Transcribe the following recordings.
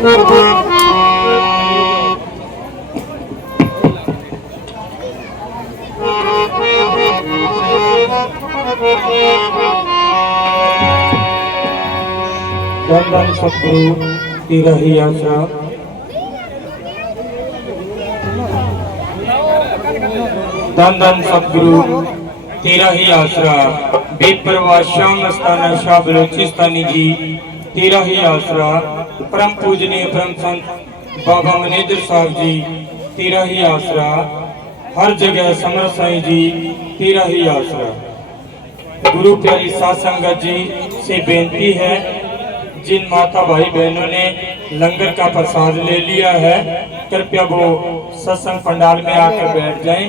धन सतगुरु तेरा ही आशा। धन सतगुरु तेरा ही आसरा। बेपरवाह शाह मस्ताना शाह बलोचिस्तानी जी तेरा ही आसरा। परम पूजनीय परम संत बाबा मनेंद्र साहब जी तेरा ही आसरा। हर जगह समर साईं जी तेरा ही आसरा। गुरु प्यारी साध संगत जी से बेनती है, जिन माता भाई बहनों ने लंगर का प्रसाद ले लिया है कृपया वो सत्संग पंडाल में आकर बैठ जाएं।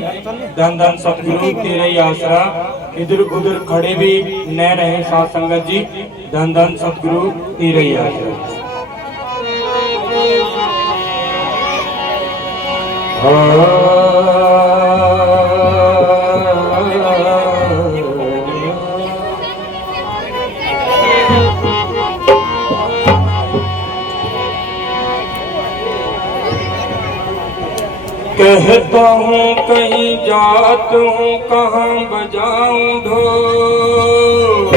धन सतगुरु तेरा ही आसरा। इधर उधर खड़े भी न रहे साध संगत जी। धन सतगुरु तेरा ही आसरा। कहता हूँ कहीं जात हूँ कहाँ बजाऊं ढोल।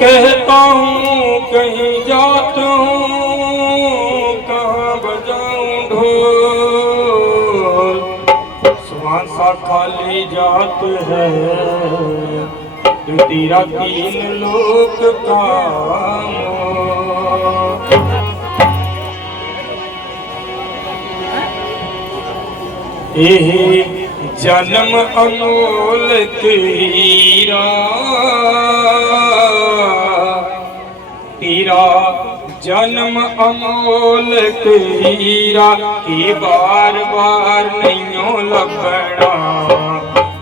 कहता हूँ कहीं जात हूँ कहाँ बजाऊं ढोल। स्वान सा खाली जात है जो तेरा तीन लोक का जन्म अमोल तेरा। तेरा जन्म अमोल तेरा के बार बार नहीं लभना।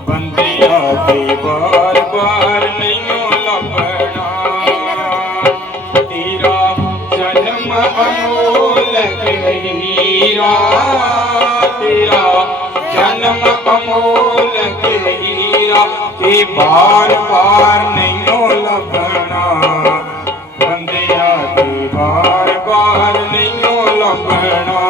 बंदिया के बार बार नहीं लभना। तेरा जन्म अमोल तेरा। तेरा जन्म अमोल हीरा के बार बार नहीं लभना। बंदिया के बार बार नहीं लभना।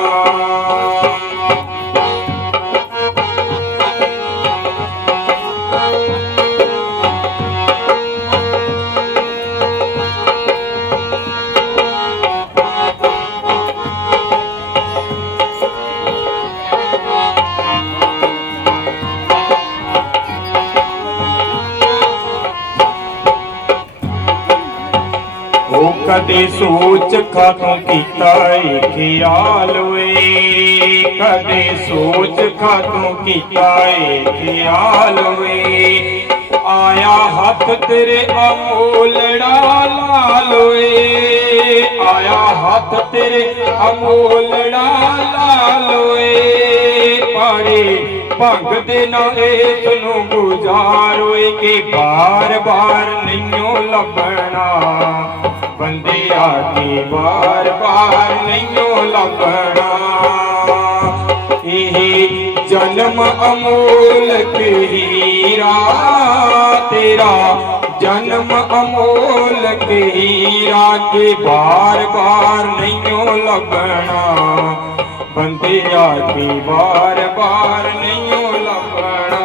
कदे सोच खातों कीता ख्याल वे। कदे सोच खातों कीता ख्याल वे। आया हाथ तेरे अमोलड़ा लाल वे। आया हाथ तेरे अमोलड़ा लाल वे। पारे भंग दे ना इसनू गुजारोए के बार बार नहीं लभना। बंदिया के बार बार नहीं लभना। जन्म अमोल हीरा। तेरा जन्म अमोल हीरा के बार बार नहीं लभना। बंदिया के बार बार नहीं लभना।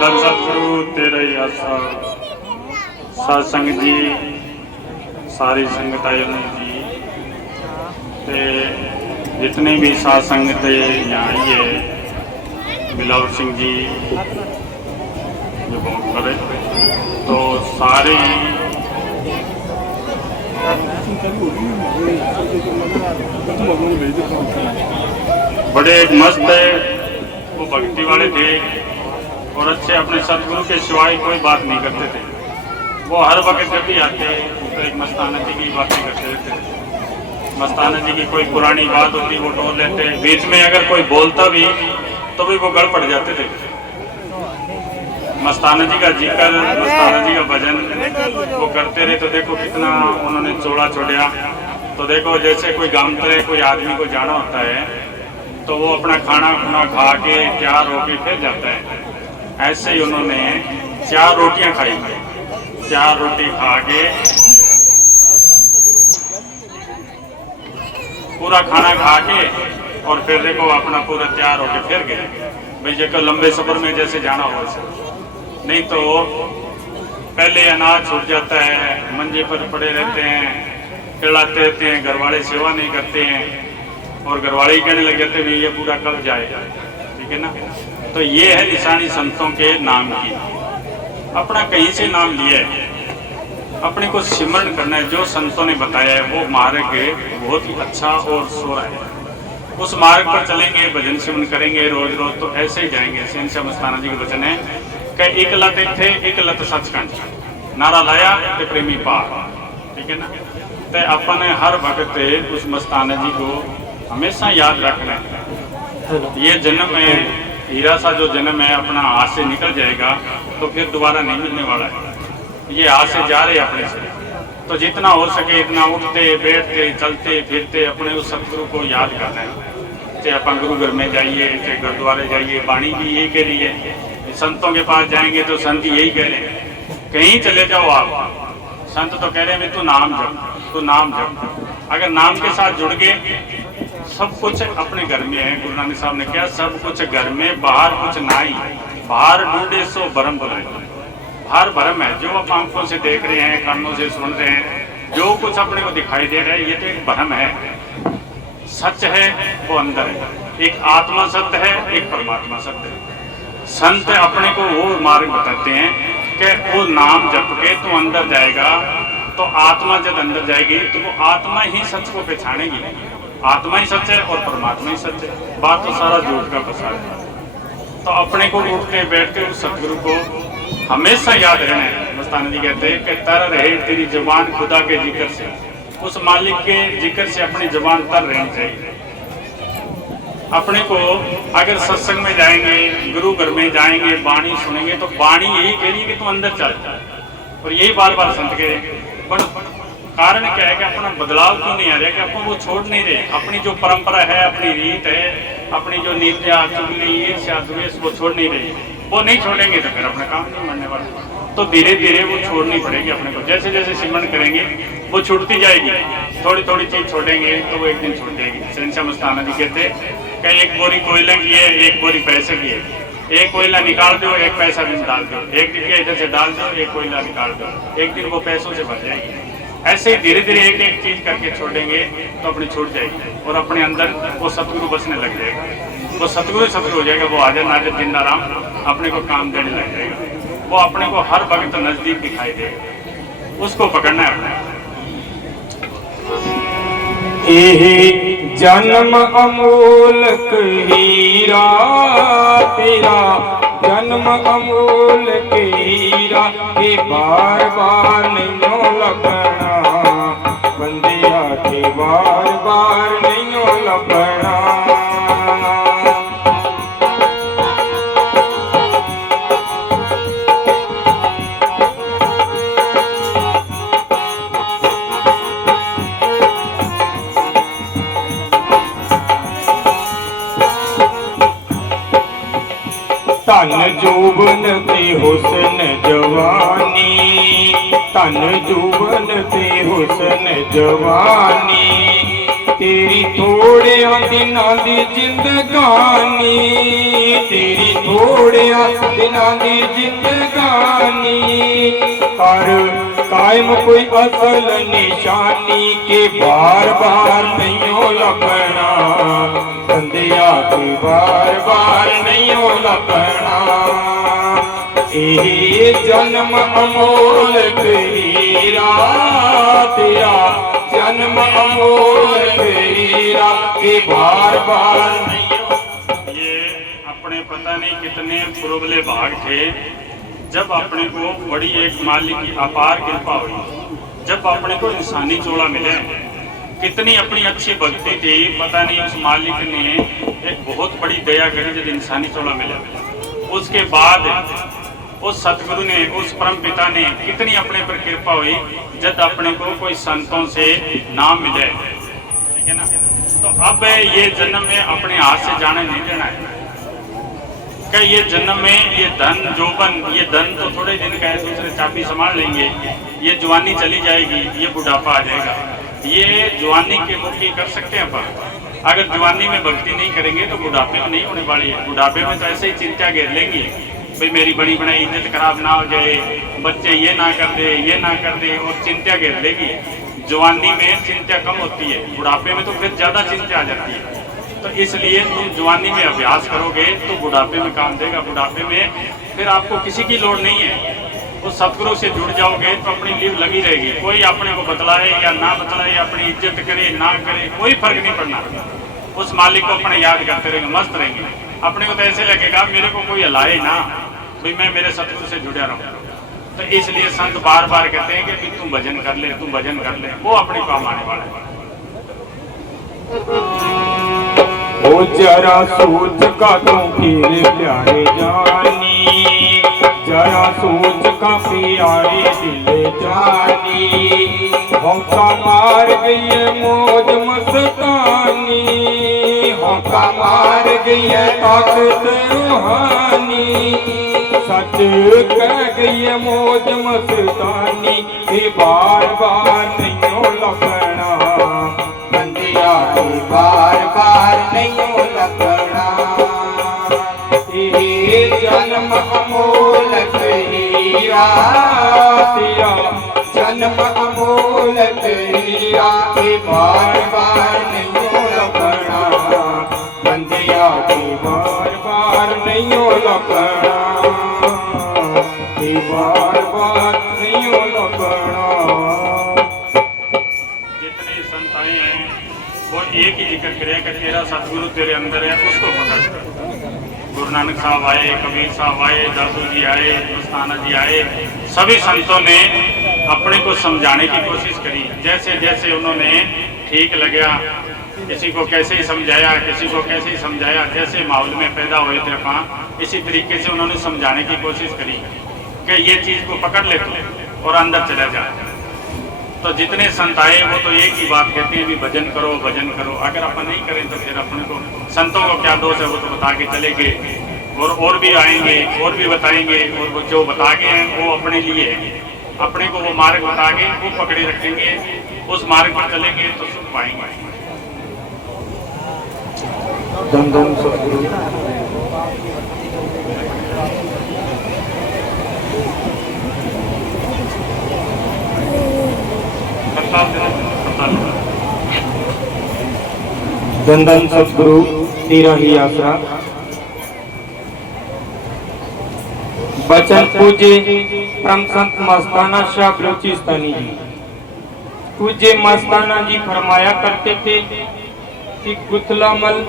धन सतगुरु तेरा ही आसा। साध संगत जी सारी संगत आई जी ते जितने भी साध संगत यहाँ आई है। बिलावर सिंह जी जो बहुत करे तो सारे बड़े मस्त है। वो भक्ति वाले थे और अच्छे अपने सतगुरु के सिवाय कोई बात नहीं करते थे। वो हर वक्त जब भी आते तो एक मस्ताना जी की बातें करते रहते थे। मस्ताना जी की कोई पुरानी बात होती वो टोल लेते। बीच में अगर कोई बोलता भी तो भी वो गड़ पड़ जाते थे। मस्ताना जी का जिक्र, मस्ताना जी का भजन वो करते रहे तो देखो कितना उन्होंने चोला छोड़ा। तो देखो जैसे कोई गांवतरे कोई आदमी को जाना होता है तो वो अपना खाना खुना खा के तैयार होके फिर जाता है, ऐसे ही उन्होंने 4 रोटियां खाई, 4 रोटी खा के पूरा खाना खा के और फिर देखो अपना पूरा तैयार होके फिर गए। भाई जो लंबे सफर में जैसे जाना हो वैसे, नहीं तो पहले अनाज छूट जाता है, मंजे पर पड़े रहते हैं, खिलाते रहते हैं, घरवाले सेवा नहीं करते हैं और घरवाले ही कहने लग जाते हैं ये पूरा कब जाएगा, ठीक है ना। तो ये है निशानी संतों के नाम की। अपना कहीं से नाम लिया है, अपने को सिमरण करना है, जो संतों ने बताया है वो मार्ग बहुत ही अच्छा और सोरा है। उस मार्ग पर चलेंगे, भजन सिमरण करेंगे रोज रोज, तो ऐसे ही जाएंगे। शहंशाह मस्ताना जी के वचन है कि एक लत थे एक लत सचखंड, नारा लाया तो प्रेमी पार, ठीक है ना। तो अपन हर वक्त उस मस्ताना जी को हमेशा याद रखना है। ये जन्म है हीरा सा जो जन्म है अपना हाथ से निकल जाएगा तो फिर दोबारा नहीं मिलने वाला है। ये हाथ से जा रहे अपने से, तो जितना हो सके इतना उठते बैठते चलते फिरते अपने उस सतगुरु को याद करना है। चाहे अपन गुरु घर में जाइए, चाहे गुरुद्वारे जाइए, वाणी भी यही कह रही है। संतों के पास जाएंगे तो संत यही कह रहे हैं, कहीं चले जाओ आप, संत तो कह रहे हैं तू नाम जप, तू नाम जप। अगर नाम के साथ जुड़ गए, सब कुछ अपने घर में है। गुरु नानक साहब ने कहा सब कुछ घर में, बाहर कुछ नहीं, बाहर ढूंढे सो भरम बुलाए। हर भरम है, जो आप आंखों से देख रहे हैं, कानों से सुन रहे हैं, जो कुछ अपने को दिखाई दे रहा है ये तो एक भरम है। सच है वो अंदर है, एक आत्मा सत्य है, एक परमात्मा सत्य है। संत अपने को वो मार्ग बताते हैं कि वो नाम जप के तो अंदर जाएगा, तो आत्मा जब अंदर जाएगी तो वो आत्मा ही सच को पहचानेगी। आत्मा ही सच है और परमात्मा ही सच है, बात तो सारा झूठ का प्रसार है। तो अपने को उठते बैठते उस सतगुरु को हमेशा याद रहना है। मस्ताना जी कहते हैं कि तर रहे तेरी जुबान खुदा के जिक्र से, उस मालिक के जिक्र से अपनी जुबान तर रहनी चाहिए। अपने को अगर सत्संग में जाएंगे, गुरु घर में जाएंगे, वाणी सुनेंगे तो वाणी यही कह रही है कि तुम अंदर चल, और यही बार बार संत कह रहे। पर कारण क्या है कि अपना बदलाव क्यों नहीं आ रहा, कि अपन वो छोड़ नहीं रहे। अपनी जो परंपरा है, अपनी रीत है, अपनी जो नीतियाँ चुगली ईर्ष्या द्वेष वो छोड़ नहीं रही। वो नहीं छोड़ेंगे तो फिर अपना काम नहीं बनने वाला। तो धीरे धीरे वो छोड़नी पड़ेगी अपने को। जैसे जैसे सिमरन करेंगे वो छूटती जाएगी, थोड़ी थोड़ी चीज छोड़ेंगे तो वो एक दिन छूट जाएगी। शहंशाह मस्ताना जी कहते कि एक बोरी कोयला की है, एक बोरी पैसे की है, एक कोयला निकाल दो, एक पैसा भी डाल दो, एक डिब्बा इधर से डाल दो, एक कोयला निकाल दो, एक दिन वो पैसों से भर जाएगी। ऐसे ही धीरे धीरे एक एक चीज करके छोड़ेंगे तो अपनी छूट जाएगी और अपने अंदर वो सतगुरु बसने लग जाएगा। वो सतगुरु सतगुरु हो जाएगा, वो हाजिर नाजिर जिंदा राम अपने को काम देने लग जाएगा। वो अपने को हर वक्त नजदीक दिखाई देगा, उसको पकड़ना है अपने। एह जन्म अमोलक हीरा तेरा, जन्म अमोलक हीरा के बार बार नहीं लभना, बंदिया के बार बार नहीं लभना। धन जोबन ते हुसन जवानी, धन जोबन ते हुसन जवानी, तेरी थोड़िया दिनां दी जिंदगानी, तेरी थोड़िया दिनां दी जिंदगानी। कर कायम कोई असल निशानी के बार बार नहीं लभना, बंदिया के बार बार नहीं लभना। ए जन्म अमोलक हीरा तेरा, जन्म अमोलक हीरा के बार बार नहीं। ये अपने पता नहीं कितने पुरबले भाग थे जब अपने को बड़ी एक मालिक की अपार कृपा हुई, जब अपने को इंसानी चोला मिले। कितनी अपनी अच्छी भक्ति थी, पता नहीं उस मालिक ने एक बहुत बड़ी दया करी जब इंसानी चोला मिला। उसके बाद उस सतगुरु ने, उस परम पिता ने कितनी अपने पर कृपा हुई जब अपने को कोई संतों से नाम मिले, ठीक है ना। तो अब ये जन्म में अपने हाथ से जाने नहीं देना है कि ये जन्म में ये धन जोबन, ये धन तो थोड़े दिन का है, दूसरे चाबी संभाल लेंगे, ये जवानी चली जाएगी, ये बुढ़ापा आ जाएगा। ये जवानी के मुक्ति कर सकते हैं अपन, अगर जवानी में भक्ति नहीं करेंगे तो बुढ़ापे में नहीं होने वाली है। बुढ़ापे में तो ऐसे ही चिंता घेर लेंगी, भाई मेरी बड़ी बनाई इज्जत खराब ना हो जाए, बच्चे ये ना कर दे, ये ना कर दे, और चिंता घेर लेगी। जवानी में चिंता कम होती है, बुढ़ापे में तो फिर ज़्यादा चिंता आ जाती है। तो इसलिए तुम जवानी में अभ्यास करोगे तो बुढ़ापे में काम देगा। बुढ़ापे में फिर आपको किसी की लोड़ नहीं है, उस सतगुरु से जुड़ जाओगे तो अपनी लीव लगी रहेगी। कोई अपने को बतलाए या ना बतलाए, अपनी इज्जत करे ना करे, कोई फर्क नहीं पड़ना। उस मालिक को अपने याद करते रहेंगे, मस्त रहेंगे। अपने को तो ऐसे लगेगा मेरे को कोई हलाए ना, भाई मैं मेरे सतगुरु से जुड़ा रहूँ। तो इसलिए संत बार बार कहते हैं कि तुम भजन कर ले, तुम भजन कर ले, वो अपने काम आने वाला है। ओ जरा सोच का तू फिर प्यारे जानी, जरा सोच का प्यारे दिल जानी, होका मार गई मौज मस्तानी, होका मार गई ताकत रूहानी, सच कह गई मौज मस्तानी, ये बार बार नहीं लपना बंदिया, बार बार नहीं लगना, ये जन्म अमोलक हीरा तेरा, जन्म अमोलक हीरा, ये बार बार नहीं लगना बंदिया, के बार बार नहीं लगना, ये बार बार नहीं लगना। जितने संत आए हैं वो एक ही जिक्र करे कि तेरा सतगुरु तेरे अंदर है, उसको पकड़। गुरु नानक साहब आए, कबीर साहब आए, दादू जी आए, मस्ताना जी आए, सभी संतों ने अपने को समझाने की कोशिश करी। जैसे जैसे उन्होंने ठीक लगा, किसी को कैसे ही समझाया, किसी को कैसे ही समझाया, जैसे माहौल में पैदा हुए थे वहाँ, इसी तरीके से उन्होंने समझाने की कोशिश करी कि ये चीज़ को पकड़ ले तू और अंदर चला जा। तो जितने संत आए वो तो एक ही बात कहते हैं, भी भजन करो, भजन करो। अगर अपन नहीं करें तो फिर अपने को संतों को क्या दोष है, वो तो बता के चले गए, और भी आएंगे और भी बताएंगे, और वो जो बता गए हैं वो अपने लिए है। अपने को वो मार्ग बता के वो पकड़े रखेंगे, उस मार्ग पर चलेंगे तो सुख पाएंगे। धन धन सतगुरु। धन धन सतगुरु तेरा ही आसरा। बचन पूज्य परम संत मस्ताना शाह बलूचिस्तानी जी। पूज्य मस्ताना जी फरमाया करते थे कि गुथलामल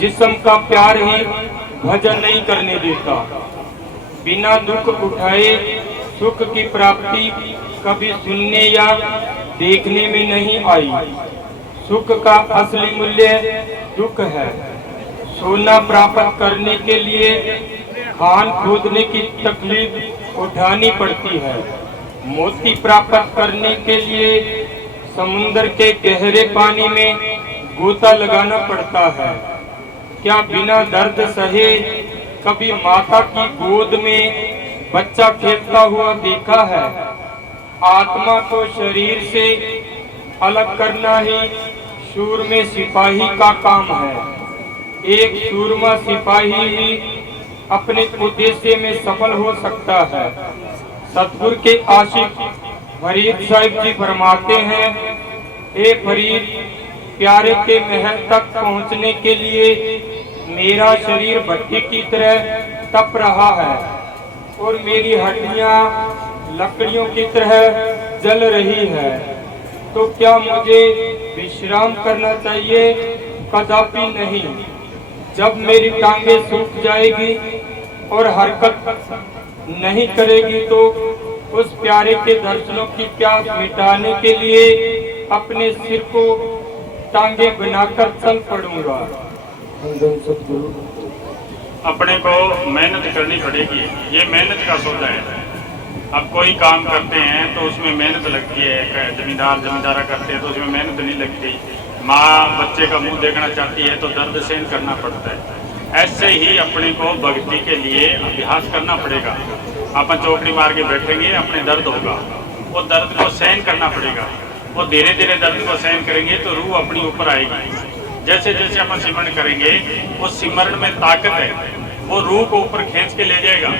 जिस्म का प्यार ही भजन नहीं करने देता। बिना दुख उठाए सुख की प्राप्ति कभी सुनने या देखने में नहीं आई। सुख का असली मूल्य दुख है। सोना प्राप्त करने के लिए खान खोदने की तकलीफ उठानी पड़ती है। मोती प्राप्त करने के लिए समुद्र के गहरे पानी में गोता लगाना पड़ता है। क्या बिना दर्द सहे कभी माता की गोद में बच्चा खेलता हुआ देखा है? आत्मा को शरीर से अलग करना ही सूरमे सिपाही का काम है। एक सूरमा सिपाही ही अपने उद्देश्य में सफल हो सकता है। सतगुरु के आशिक फरीद साहिब जी फरमाते हैं, ए फरीद, प्यारे के महल तक पहुंचने के लिए मेरा शरीर भट्टी की तरह तप रहा है और मेरी हड्डियां लकड़ियों की तरह जल रही है। तो क्या मुझे विश्राम करना चाहिए? कदापि नहीं। जब मेरी टांगे सूख जाएगी और हरकत नहीं करेगी तो उस प्यारे के दर्शनों की प्यास मिटाने के लिए अपने सिर को टांगे बनाकर चल पड़ूंगा। अपने को मेहनत करनी पड़ेगी। ये मेहनत का सौदा है। अब कोई काम करते हैं तो उसमें मेहनत लगती है, जमींदारा करते हैं तो उसमें मेहनत नहीं लगती। माँ बच्चे का मुंह देखना चाहती है तो दर्द सहन करना पड़ता है। ऐसे ही अपने को भक्ति के लिए अभ्यास करना पड़ेगा। अपन चौकड़ी मार के बैठेंगे, अपने दर्द होगा, वो दर्द को सहन करना पड़ेगा। वो धीरे धीरे दर्द को सहन करेंगे तो रूह अपनी ऊपर आएगी। जैसे जैसे अपन सिमरण करेंगे, उस सिमरण में ताकत है, वो रूह को ऊपर खींच के ले जाएगा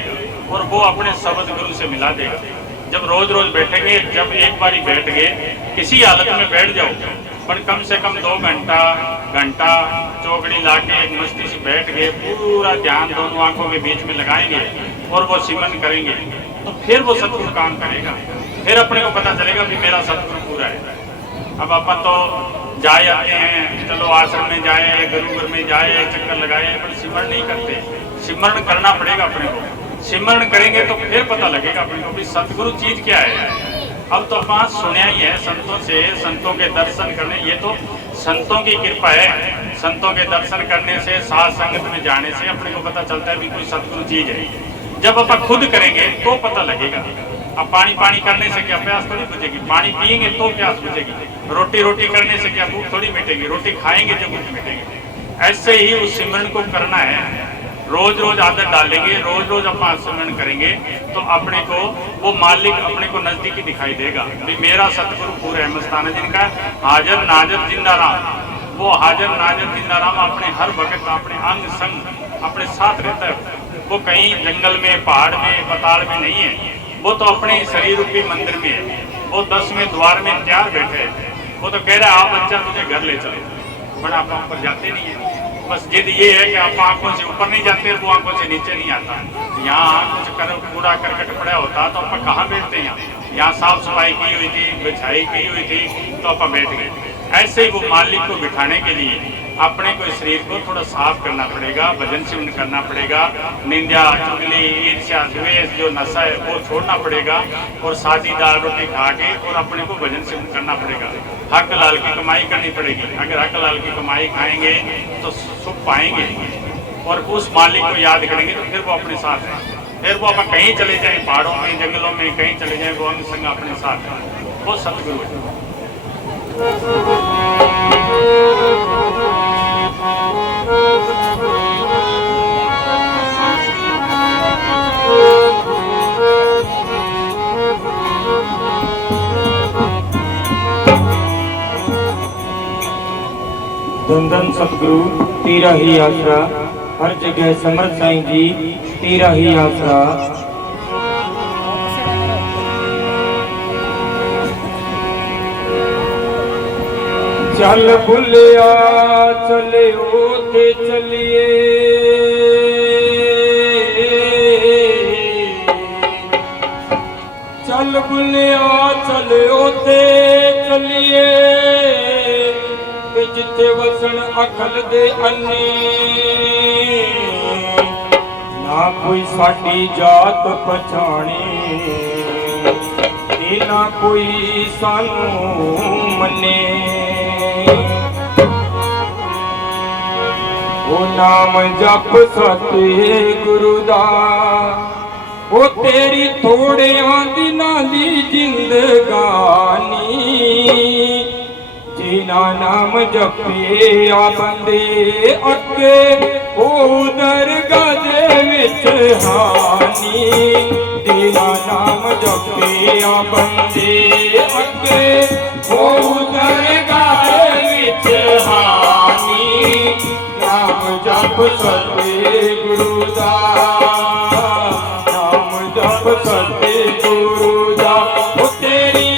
और वो अपने शब्द गुरु से मिला देगा। जब रोज रोज बैठेंगे, जब एक बारी बैठ गए, किसी हालत में बैठ जाओ, पर कम से कम 2 घंटा चौकड़ी ला के एक मस्ती से बैठ गए, पूरा ध्यान दोनों आंखों के बीच में लगाएंगे और वो सिमरण करेंगे, तो फिर वो सतगुरु काम करेगा। फिर अपने को पता चलेगा कि मेरा सतगुरु पूरा है। अब अपन तो जाए आते हैं, चलो आश्रम में जाए, गुरु घर में जाए, चक्कर लगाए, पर सिमरण नहीं करते। सिमरण करना पड़ेगा अपने को। सिमरण करेंगे तो फिर पता लगेगा अपने को भी सतगुरु चीज क्या है। अब तो अपन सुना ही है संतों से, संतों के दर्शन करने, ये तो संतों की कृपा है। संतों के दर्शन करने से, साथ संगत में जाने से अपने को पता चलता है भी कोई सतगुरु चीज है। जब अपन खुद करेंगे तो पता लगेगा। अब पानी करने से क्या प्यास थोड़ी बुझेगी, पानी पिएंगे तो प्यास बुझेगी। रोटी करने से क्या भूख थोड़ी मिटेगी, रोटी खाएंगे तो भूख मिटेगी। ऐसे ही उस सिमरण को करना है। रोज रोज आदत डालेंगे, रोज रोज अपन सिमरण करेंगे तो अपने को वो मालिक अपने को नजदीकी दिखाई देगा भी मेरा सतगुरु पूरा है मस्ताना, जिनका हाजर नाजर जिंदा राम। वो हाजर नाजर जिंदा राम अपने हर वक्त अपने अंग संग अपने साथ रहता है। वो कहीं जंगल में, पहाड़ में, पताल में नहीं है, वो तो अपने शरीर रूपी मंदिर में है। वो 10वें द्वार में तैयार बैठे है। वो तो कह रहा है आप बच्चा मुझे घर ले चलो, बट आप ऊपर जाते नहीं है। बस जिद ये है कि आप आंखों से ऊपर नहीं जाते, वो आंखों से नीचे नहीं आता। यहाँ कुछ कूड़ा करकट पड़ा होता तो अपन कहाँ बैठते हैं। यहाँ साफ सफाई की हुई थी, बिछाई की हुई थी तो अपन बैठ गए। ऐसे ही वो मालिक को बिठाने के लिए अपने को शरीर को थोड़ा साफ करना पड़ेगा, भजन सिमरन करना पड़ेगा। निंदा, चुगली, ईर्ष्या, द्वेष जो नशा है वो छोड़ना पड़ेगा और सादी दाल रोटी खा के और अपने को भजन सिमरन करना पड़ेगा। हक लाल की कमाई करनी पड़ेगी। अगर हक लाल की कमाई खाएंगे तो सुख पाएंगे और उस मालिक को याद करेंगे तो फिर वो अपने साथ है। फिर वो अपन कहीं चले जाएं, पहाड़ों में, जंगलों में कहीं चले जाएं, वो अंग संग अपने साथ है। वो सतगुरु है। धन धन सतगुरु तेरा ही आसरा, हर जगह समर्थ साईं जी तेरा ही आसरा। चल भुलिया चले ओते चलिए, चल भुलिया चले ओते चलिए, जिथे वसन अकल दे अन्ने, ना कोई साडी जात पछाणे, ना कोई सानू मने। ओ नाम जप सते गुरु दा, ओ तेरी थोड़ियां दिनां दी जिंदगानी, जिना नाम जपे आ बंदे अगे ओ दरगाह दे विच हानी। जिना नाम जपे आ बंदे अगे ओ दरगाह दे विच हानी। नाम जप सते गुरु दा, नाम जप सते गुरु दा, ओ तेरी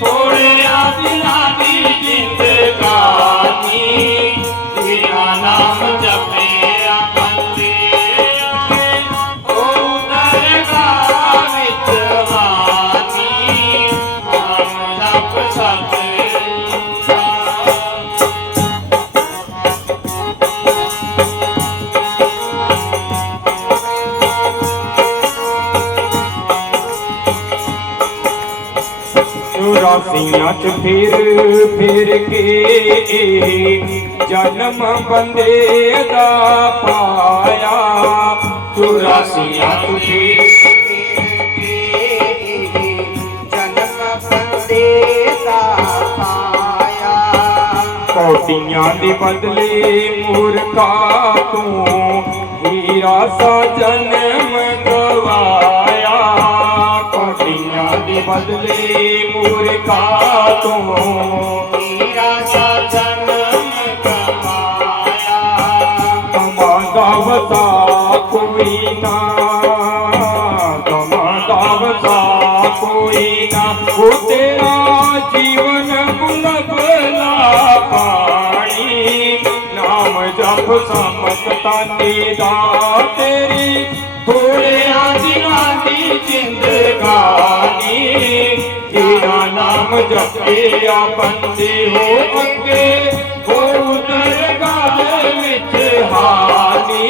थोड़ियां दिनां दी जिंदगानी, तेरा नाम जपे आ बंदे अगे ओ दरगाह विच हानी। नाम जप सते रासियां च फिर के जन्म बंदे दा पाया 84 तुझे जन्म बंदे दा पाया कोटियां दे बदले मूर्खा तू हीरा सा जन्म गवाया कोटियां दे बदले मूर्खा तू हीरा सा जन्म गवाया गावता कोई ना गावता कोई ना वो तेरा जीवन गुलबला पानी नाम जप समझता तेरा तेरी थोड़े दिना दी जिंदगानी तेरा नाम जपे आ बंदे हो अगे हो दरगाह विच हानी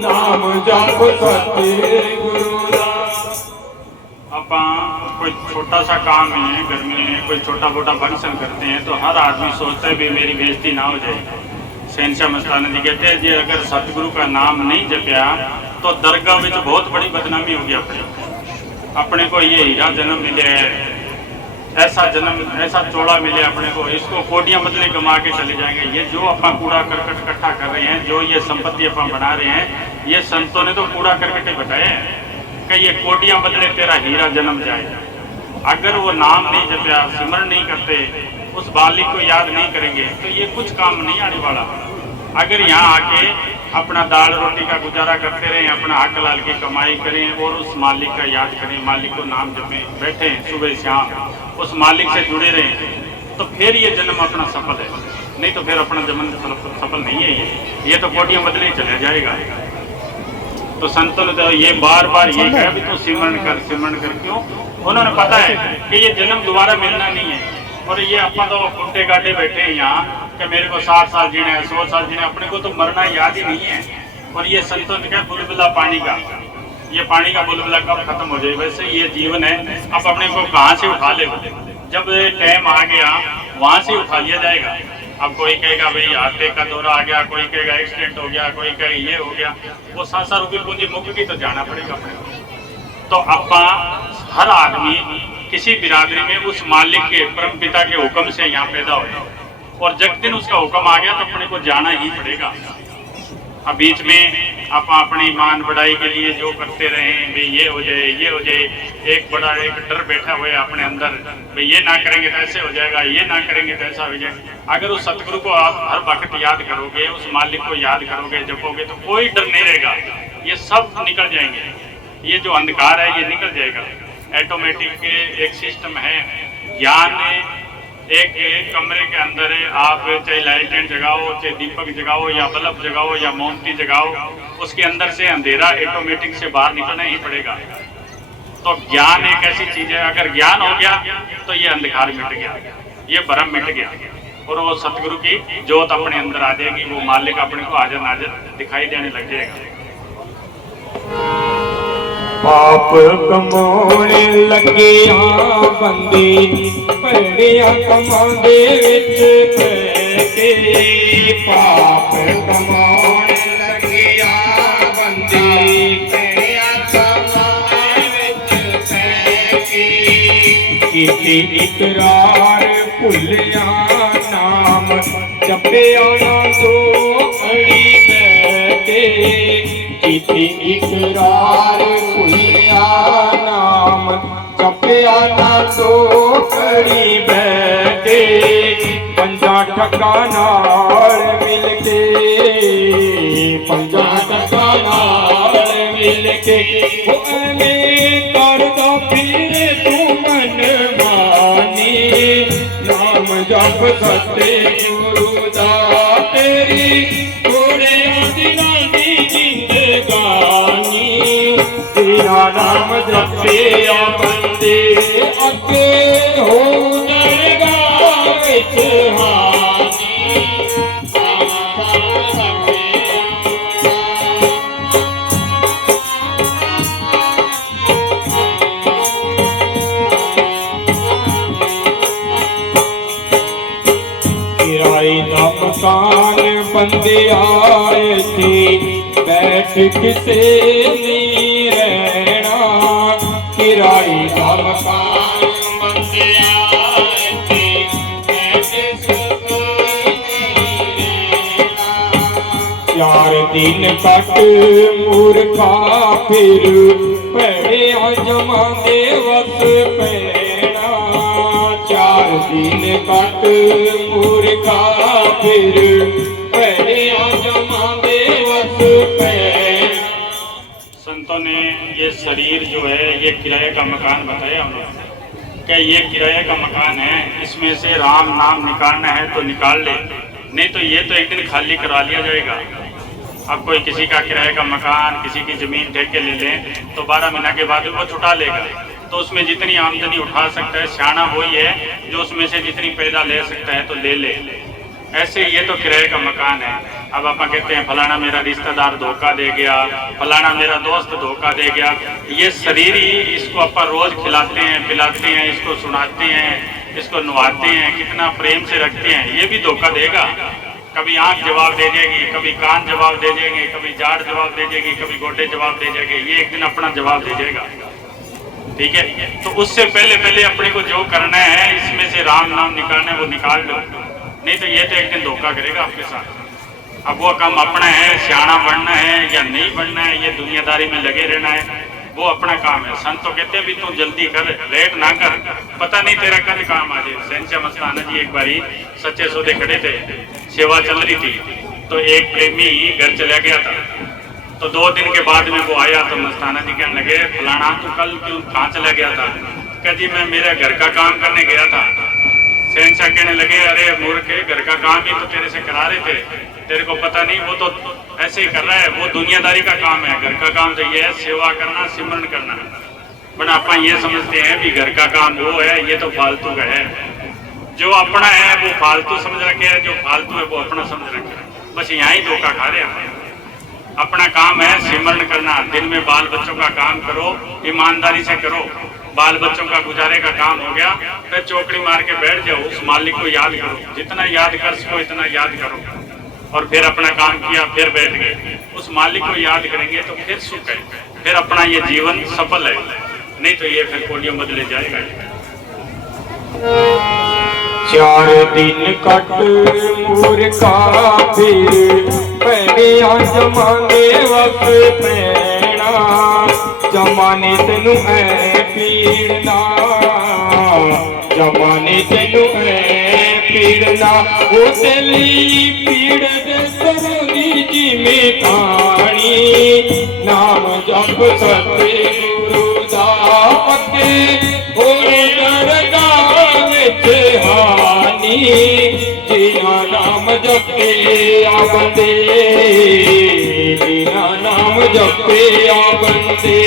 नाम जप सते गुरु दा। ਆਪਾਂ कोई छोटा सा काम है गर्मी में कोई छोटा मोटा फंक्शन करते हैं तो हर आदमी सोचता है भी मेरी बेइज्जती ना हो जाए। शहनशाह मस्ताना जी कहते हैं जी अगर सतगुरु का नाम नहीं जपया तो दरगाह में बहुत बड़ी बदनामी होगी अपने को ये हीरा जन्म मिले ऐसा चोड़ा मिले अपने को इसको कोटियां बदले कमा के चले जाएंगे। ये जो अपना कूड़ा करकट इकट्ठा कर रहे हैं जो ये संपत्ति अपन बना रहे हैं ये संतों ने तो कूड़ा करकट ही बताए हैं कि ये कोटियां बदले तेरा हीरा जन्म जाएगा। अगर वो नाम नहीं जपया सिमरन नहीं करते उस बालिक को याद नहीं करेंगे तो ये कुछ काम नहीं आने वाला। अगर यहाँ आके अपना दाल रोटी का गुजारा करते रहें अपना हक लाल की कमाई करें और उस मालिक का याद करें मालिक को नाम जपें बैठें सुबह शाम उस मालिक से जुड़े रहें तो फिर ये जन्म अपना सफल है। नहीं तो फिर अपना जन्म सफल नहीं है। ये तो कोटियां बदले ही चले जाएगा। तो संतों ने तो ये बार बार ये कहा भी तू सिमरन कर क्यों। उन्होंने पता है कि ये जन्म दोबारा मिलना नहीं है और ये अपन तो गुट्टे गाटे बैठे हैं यहाँ कि मेरे को 60 साल जीना है 100 साल जीना है अपने को तो मरना याद ही नहीं है। और ये संतों ने कहा बुलबुला पानी का ये पानी का बुलबुला कब खत्म हो जाए। वैसे ये जीवन है अब अपने को कहाँ से उठा ले जब टाइम आ गया वहाँ से उठा लिया जाएगा। अब कोई कहेगा भाई हार्टे का दौरा आ गया कोई कहेगा एक्सीडेंट हो गया कोई कहे ये हो गया वो 7 रुपये पूंजी मुक गई तो जाना पड़ेगा अपने को। तो अपा हर आदमी किसी बिरादरी में उस मालिक के परम पिता के हुक्म से यहाँ पैदा हो और जब दिन उसका हुक्म आ गया तो अपने को जाना ही पड़ेगा। अब बीच में आप अपनी मान बढ़ाई के लिए जो करते रहे भाई ये हो जाए एक बड़ा एक डर बैठा हुआ है अपने अंदर भाई ये ना करेंगे तो ऐसे हो जाएगा ये ना करेंगे तो ऐसा हो जाएगा। अगर उस सतगुरु को आप हर वक्त याद करोगे उस मालिक को याद करोगे जपोगे तो कोई डर नहीं रहेगा। ये सब निकल जाएंगे ये जो अंधकार है ये निकल जाएगा। ऑटोमेटिक एक सिस्टम है ज्ञान एक कमरे के अंदर आप चाहे लाइटें जगाओ चाहे दीपक जगाओ या बल्ब जगाओ या मोमबत्ती जगाओ उसके अंदर से अंधेरा ऑटोमेटिक से बाहर निकलना ही पड़ेगा। तो ज्ञान एक ऐसी चीज है अगर ज्ञान हो गया तो ये अंधकार मिट गया ये भ्रम मिट गया और वो सतगुरु की जोत अपने अंदर आ जाएगी। वो मालिक अपने को हाजिर नाजिर दिखाई देने लग जाएगा। पाप कमाने लगे बंदे भैड़िया कमांदे विच पैके पाप कमाने लगे बंदे भैड़िया कमांदे विच पैके कीती इकरार भुलिया नाम जपिया ना दो घड़ी बैठे कीती इकरार भुलिया नाम जपिया ना दो घड़ी बैठे पंजा टका नाल मिल के पंजा टका नाल मिल के वो एवें करदा फिरे तू मन मानी नाम जप सते गुरु दा तेरी थोड़े दिनां दी जिंदगानी तेरा नाम जपे आ बंदे अगे हो दरगाह विच हानी किराए दा मकान बंदे आए थे बैठ किसे नहीं रहना किराए का मकान बंदे आए थे बैठ चार दिन कट मूर्खा फिर भैया जमा दे वस पैना चार दिन कट मूर्खा फिर भैया जमा दे वस पैना। संतों ने ये शरीर जो है ये किराए का मकान बताया उन्होंने क्या ये किराए का मकान है, इसमें से राम नाम निकालना है तो निकाल ले, नहीं तो ये तो एक दिन खाली करा लिया जाएगा। अब कोई किसी का किराए का मकान किसी की जमीन ठेके ले ले तो 12 महीने के बाद वो छुटा लेगा, तो उसमें जितनी आमदनी उठा सकता है सियाना वही है जो उसमें से जितनी पैदा ले सकता है तो ले ले। ऐसे ये तो किराए का मकान है। अब आप कहते हैं फलाना मेरा रिश्तेदार धोखा दे गया, फलाना मेरा दोस्त धोखा दे गया, ये शरीर ही इसको आप रोज खिलाते हैं पिलाते हैं, इसको सुनाते हैं, इसको नवाते हैं, कितना प्रेम से रखते हैं, ये भी धोखा देगा। कभी आंख जवाब दे देगी, कभी कान जवाब दे देंगे, कभी जाड़ जवाब दे देगी, कभी गोडे जवाब दे देंगे, ये एक दिन अपना जवाब दे देगा। ठीक है, तो उससे पहले अपने को जो करना है इसमें से राम नाम निकालना है वो निकाल लो, नहीं तो ये तो एक दिन धोखा करेगा आपके साथ। अब वो काम अपना है, सियाना बनना है या नहीं बनना है, ये दुनियादारी में लगे रहना है, वो अपना काम है। संत तो कहते हैं भी तू जल्दी कर, लेट ना कर, पता नहीं तेरा कल काम आ जाए। शहंशाह मस्ताना जी एक बारी सच्चे सौदे खड़े थे, सेवा चल रही थी, तो एक प्रेमी घर चला गया था, तो 2 दिन के बाद में वो आया तो मस्ताना जी कहने लगे फलाना तू कल क्यों कहाँ चला गया था? कह जी मैं मेरे घर का काम करने गया था। शहंशाह कहने लगे अरे मूर्ख घर का काम ही तो तेरे से करा रहे थे, तेरे को पता नहीं, वो तो ऐसे ही कर रहा है, वो दुनियादारी का काम है। घर का काम तो ये है सेवा करना सिमरन करना, बट आप ये समझते हैं भी घर का काम वो है, ये तो फालतू का है। जो अपना है वो फालतू समझ रखे है, जो फालतू है वो अपना समझ रखे है, बस यहाँ ही धोखा खा रहे हैं। अपना काम है सिमरन करना, दिन में बाल बच्चों का काम करो, ईमानदारी से करो, बाल बच्चों का गुजारे का काम हो गया फिर चौकड़ी मार के बैठ जाओ, उस मालिक को याद करो, जितना याद कर सको इतना याद करो, और फिर अपना काम किया फिर बैठ गए, उस मालिक को याद करेंगे तो फिर सुख है, फिर अपना ये जीवन सफल है, नहीं तो ये फिर कोलियों बदले जाएगा। 4 दिन कट मूर्खा फिर भैया जमा दे वस पैना जमाने तेनू है पीड़ना, जमाने तेनू है पीड़ना, वो तेली पीड़ दे सरोगी जिमें कहानी, नाम जप सतगुरु दा पक्के हो दरगाह विच हानी, जिना नाम जपे आ बंदे, जिना नाम जपे आ बंदे।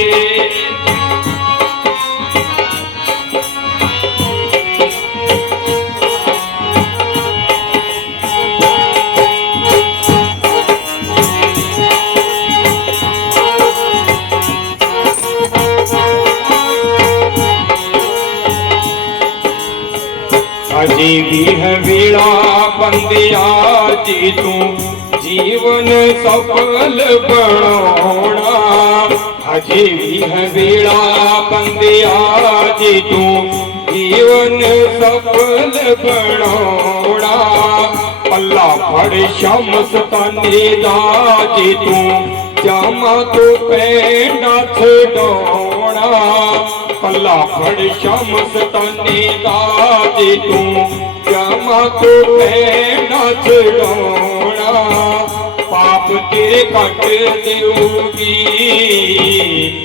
अजी भी है वीणा बंदिया जी तू जीवन सफल बनाना, अजी भी है वीणा बंदिया जी तू जीवन सफल बनाना, पल्ला फड़ शम्स ताने दा जी तू जामा तो पैंडा छड़ाना, पल्ला फड़ शम्स ताने दा जी तू जामा तो पैंडा छड़ाना, पाप तेरे कट देऊगी,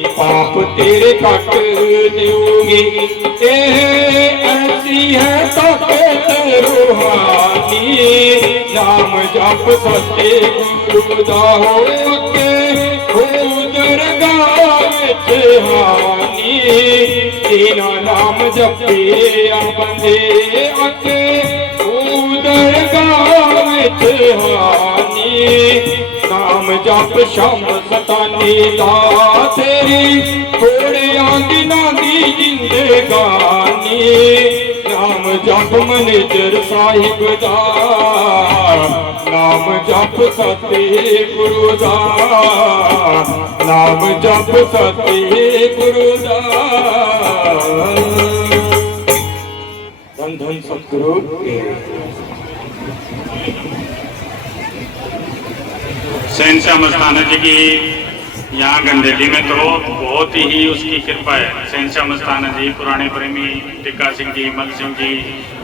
पाप तेरे कट देऊगी, ऐसी है ताकत रूहानी, नाम जप सच्चे गुरु दा होके हो दरगाह विच हानी, तेरा नाम जपे आ बंदे अके हो दरगाह विच हानी, नाम जप शम्स ताने दा तेरी थोड़ियां दिनां दी जिंदगानी, नाम जप मनेजर साहिब दा, नाम जप सतगुरु दा, नाम जप सतगुरु दा। धन धन सतगुरु। शहंशाह मस्ताना जी की यहाँ गंदेली में तो बहुत ही उसकी कृपा है। शहंशाह मस्ताना जी, पुराने प्रेमी टिक्का सिंह जी, मल सिंह जी,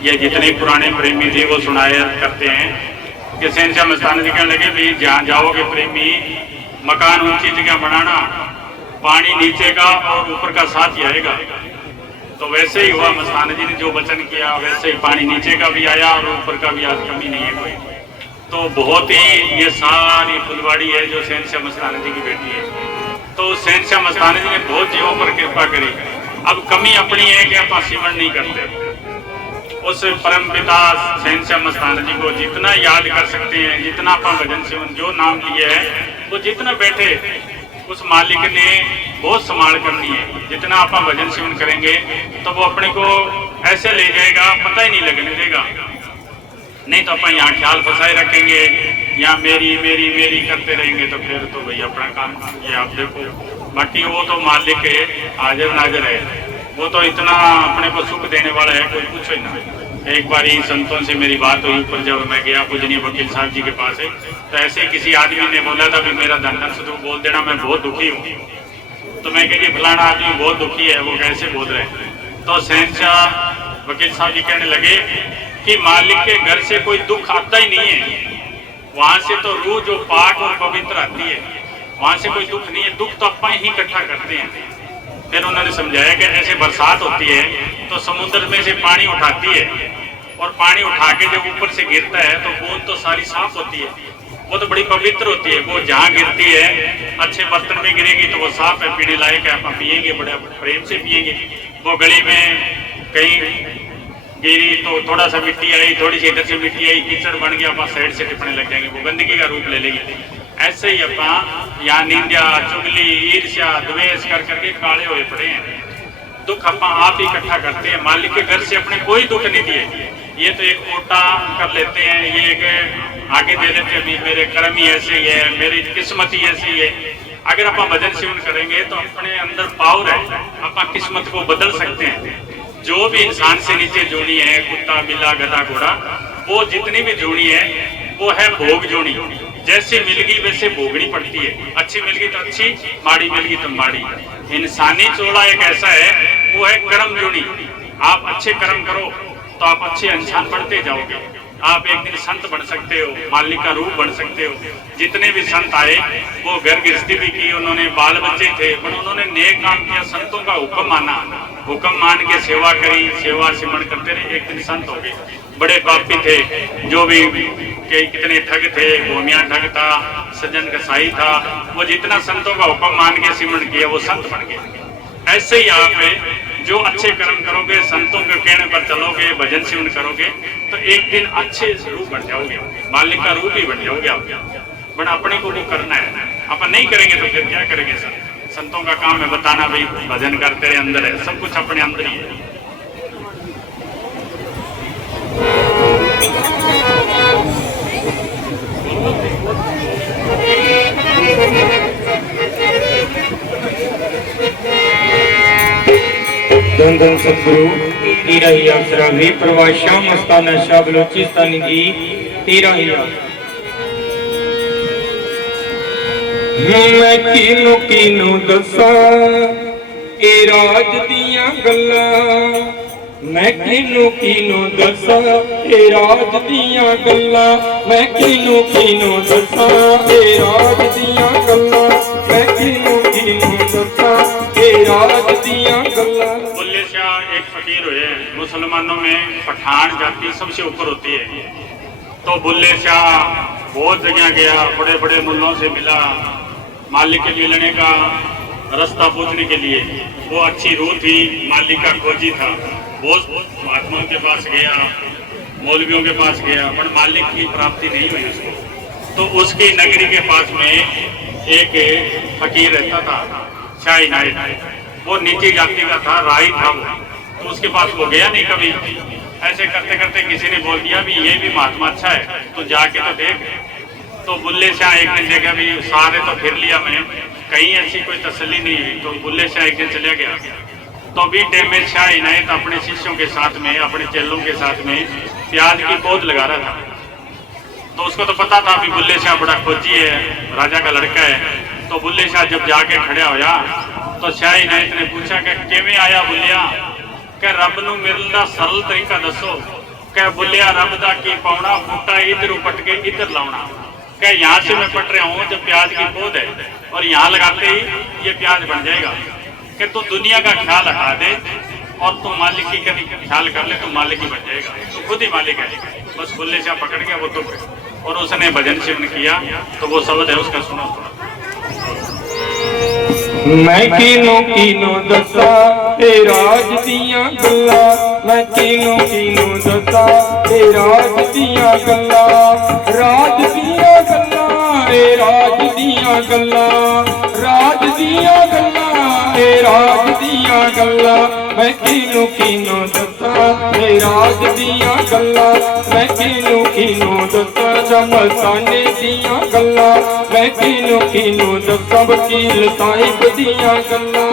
ये जितने पुराने प्रेमी थे वो सुनाया करते हैं कि शहंशाह मस्ताना जी कहने लगे भी जहाँ जाओगे प्रेमी, मकान ऊंची जगह बनाना, पानी नीचे का और ऊपर का साथ ही आएगा। तो वैसे ही हुआ, मस्ताना जी ने जो वचन किया वैसे ही पानी नीचे का भी आया और ऊपर का भी, आज कमी नहीं है कोई। तो बहुत ही ये सारी फुलवाड़ी है जो शहंशाह मस्ताना जी की बेटी है। तो शहंशाह मस्ताना जी ने बहुत जीवों पर कृपा करी। अब कमी अपनी है कि आप सिमरण नहीं करते। उस परम पिता शहंशाह मस्ताना जी को जितना याद कर सकते हैं, जितना आप भजन सिमरन जो नाम लिए है, वो जितना बैठे उस मालिक ने बहुत संभाल करनी है। जितना आप भजन सिमरन करेंगे तो वो अपने को ऐसे ले जाएगा, पता ही नहीं लगने देगा। नहीं तो अपन यहाँ ख्याल फंसाए रखेंगे, यहाँ मेरी मेरी मेरी करते रहेंगे तो फिर तो भाई अपना काम ये आप देखो। बाकी वो तो मालिक है, हाजिर नाजिर है, वो तो इतना अपने को सुख देने वाला है, कोई पूछो ही ना। एक बार ही संतों से मेरी बात हुई, ऊपर जब मैं गया पूजनीय वकील साहब जी के पास है, तो ऐसे किसी आदमी ने बोला था कि मेरा धन से तू बोल देना, मैं बहुत दुखी हूँ। तो मैं कही फलाना आदमी बहुत दुखी है, वो कैसे बोल रहे हैं? तो शहंशाह वकील साहब जी कहने लगे कि मालिक के घर से कोई दुख आता ही नहीं है, वहां से तो रूह जो पाक और पवित्र आती है, वहां से कोई दुख नहीं है। दुख तो अपन ही इकट्ठा करते हैं। फिर उन्होंने समझाया कि ऐसे बरसात होती है तो समुद्र में से पानी उठाती है, और पानी उठा के जब ऊपर से गिरता है तो बूंद तो सारी साफ होती है, वो तो बड़ी पवित्र होती है। वो जहाँ गिरती है अच्छे बर्तन में गिरेगी तो वो साफ है, पीने लायक है, आप पिएंगे, बड़े प्रेम से पिएंगे। वो गली में कहीं गिरी तो थोड़ा सा मिट्टी आई, थोड़ी सी इधर से मिट्टी आई, कीचड़ बन गया, अपना साइड से टिपने लग जाएंगे, वो गंदगी का रूप ले लेगी। ऐसे ही अपना यहाँ निंदा, चुगली, ईर्ष्या, द्वेष कर करके काले हुए पड़े हैं। दुख अपना आप ही इकट्ठा करते हैं। मालिक के घर से अपने कोई दुख नहीं दिए, ये तो एक कोटा कर लेते हैं, ये एक आगे दे देते हैं, मेरे कर्म ही ऐसे ही है, मेरी किस्मत ही ऐसी है। अगर आप भजन सेवन करेंगे तो अपने अंदर पावर है, अपना किस्मत को बदल सकते हैं। जो भी इंसान से नीचे जोड़ी है, कुत्ता, बिल्ला, गधा, घोड़ा, वो जितनी भी जोड़ी है वो है भोग जोड़ी। जैसे मिलगी वैसे भोगनी पड़ती है। अच्छी मिलगी तो अच्छी, माड़ी मिलगी तो माड़ी। इंसानी चोला एक ऐसा है, वो है कर्म जोड़ी। आप अच्छे कर्म करो तो आप अच्छे इंसान बढ़ते जाओगे। आप एक दिन संत बन सकते हो, मालिक का रूप बन सकते हो। जितने भी संत आए वो घर गृहस्थी भी की, उन्होंने बाल बच्चे थे पर उन्होंने नेक काम किया, संतों का हुक्म माना, हुक्म मान के सेवा करी, सेवा सिमरण करते रहे, एक दिन संत हो गए। बड़े पापी थे, जो भी कितने ठग थे, भूमिया ठग था, सज्जन कसाई था, वो जितना संतों का हुक्म मान के सिमरण किया वो संत बन गए। ऐसे ही आप जो अच्छे कर्म करोगे, संतों के कहने पर चलोगे, भजन सेवन करोगे तो एक दिन अच्छे रूप बन जाओगे, मालिक का रूप ही बन जाओगे आप। बट अपने को वो करना है, अपन नहीं करेंगे तो फिर क्या करेंगे? संतों का काम है बताना, भाई भजन करते रहे, अंदर है, सब कुछ अपने अंदर ही है। धन धन सतगुरु तेरा ही आसरा वे प्रवाह श्याम मस्ताना शाह बलोचिस्तानी जी तेरा ही आसरा। मैं किनू किनू दसा ए राज दियां गल्लां, मैं किनू दसा ए राज दियां गल्लां, मैं किनू दसा ए राज दियां गल्लां, मैं किनू दसा ए राज दियां गल्लां। बुल्ले शाह एक फकीर हुए। मुसलमानों में पठान जाति सबसे ऊपर होती है। तो बुल्ले शाह बहुत जगह गया, बड़े बड़े मुल्लों से मिला, मालिक के मिलने का रास्ता पूछने के लिए। वो अच्छी रूह थी, मालिक का खोजी था। बहुत महात्माओं के पास गया, मौलवियों के पास गया, पर मालिक की प्राप्ति नहीं हुई उसको। तो उसकी नगरी के पास में एक फकीर रहता था, शाही नायक, वो नीची जाति का था, राही था वो। तो उसके पास वो गया नहीं कभी। ऐसे करते करते किसी ने बोल दिया भी ये भी महात्मा अच्छा है, तो जाके तो देख। तो बुल्ले शाह एक दिन देखा भी सारे तो फिर लिया मैं, कहीं ऐसी कोई तसल्ली नहीं हुई, तो बुल्ले शाह एक दिन चले गया। तो भी टाइम में शाह इनायत अपने शिष्यों के साथ में, अपने चेलों के साथ में प्याज की पौध लगा रहा था। तो उसको तो पता था भी बुल्ले शाह बड़ा खोजी है, राजा का लड़का है। तो बुल्ले शाह जब जाके खड़ा होया तो शाह इनायत ने पूछा कि किवें आया बुलिया, कि रब नूं मिलण दा सरल तरीका दसो। कह बुलिया रब दा की पाउणा, बूटा इधर पट के इधर लाउणा। कह यहाँ से मैं पट रहा हूँ, जब प्याज की पौध है और यहाँ लगाते ही ये प्याज बन जाएगा। कि तू दुनिया का ख्याल हटा दे और तू मालिक की ख्याल कर ले, तू मालिक ही बन जाएगा, तू खुद ही मालिक है। बस बुल्ले शाह पकड़ गया वो दुख, और उसने भजन शिवन किया। तो वो शब्द है उसका, सुनो। मैं किनो दसा ते राज दियां गल्लां, मैं किनो दसा ते राज दियां गल्लां, राज दियां गल्लां ए राज दियां गल्लां, राज दियां गल्लां ए राज दियां गल्लां। मैं किनो दसा ते राज दियां गल्लां, मैं किनो दसा शमसाने दियां गल्लां, मैं किनो दसा वकील साहिब दियां गल्लां।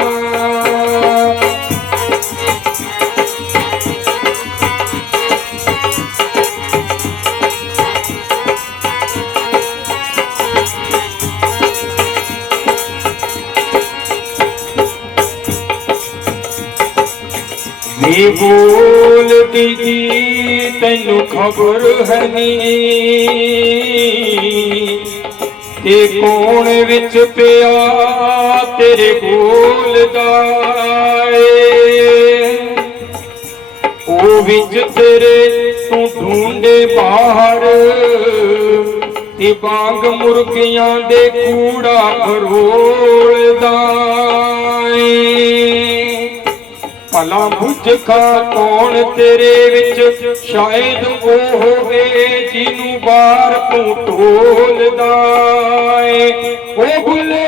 वे बोलदी जी तैनू खबर है नी, ते कोण विच पिया तेरे बोलदा ए, ओ विच तेरे तू ढूंढे बाहर, ते बांग मुर्गियां दे कूड़ा फरोलदा ए। भला बुझखा कौन तेरे विच, शायद वो होवे जिनू बार तू टोलदा ए। ओ बुले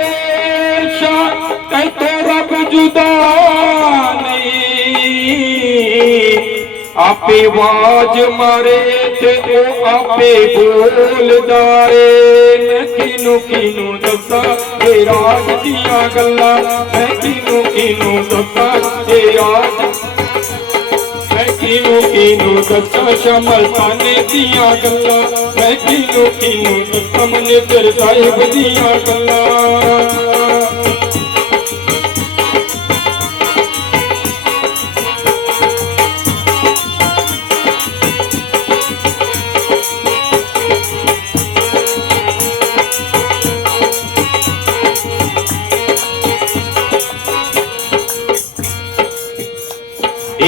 शाह तैतो रब जुदा नहीं, आपे आवाज मारे ते ओ आपे बोलदा ए। मैं किनो दसा ए राज दियां गल्लां, मैं किनो दसा ए राज, मैं किनो दसा शमसाने दियां गल्लां, मैं किनो दसा मनिंदर साहिब दियां गल्लां।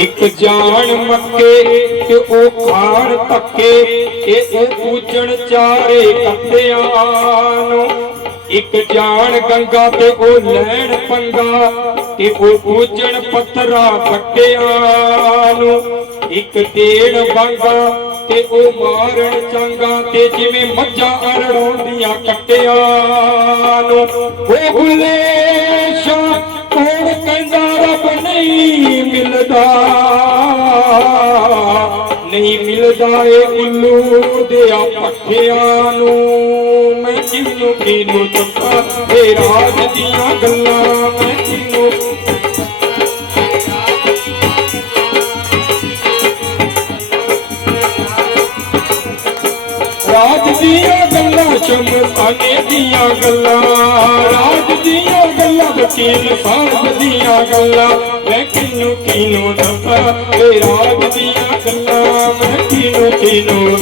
एक जान मक्के ते ओ खान पक्के, ते ओ पूजन चारे कत्तियां नूं। एक जान गंगा ते ओ लैण पंगा, ते ओ पूजन पत्थरा पट्टियां नूं। एक तेड़ बांगा ते ओ मारण चंगा, ते जिवें मज्जां अरड़ाउंदियां कट्टियां नूं। ओ भुले शाह कौन कहंदा रब नहीं मिलदा, नहीं मिलदा ए उल्लू दिया पट्ठियां नूं। मैं किनो दसा ए राज दियां गल्लां, मैं किनो राज दियां गल्लां, शमसाने दियां गल्लां, राज दियां गल्लां, वकील साहब दियां गल्लां। मैं किनो दसा ए राज दियां गल्लां, मैं किनो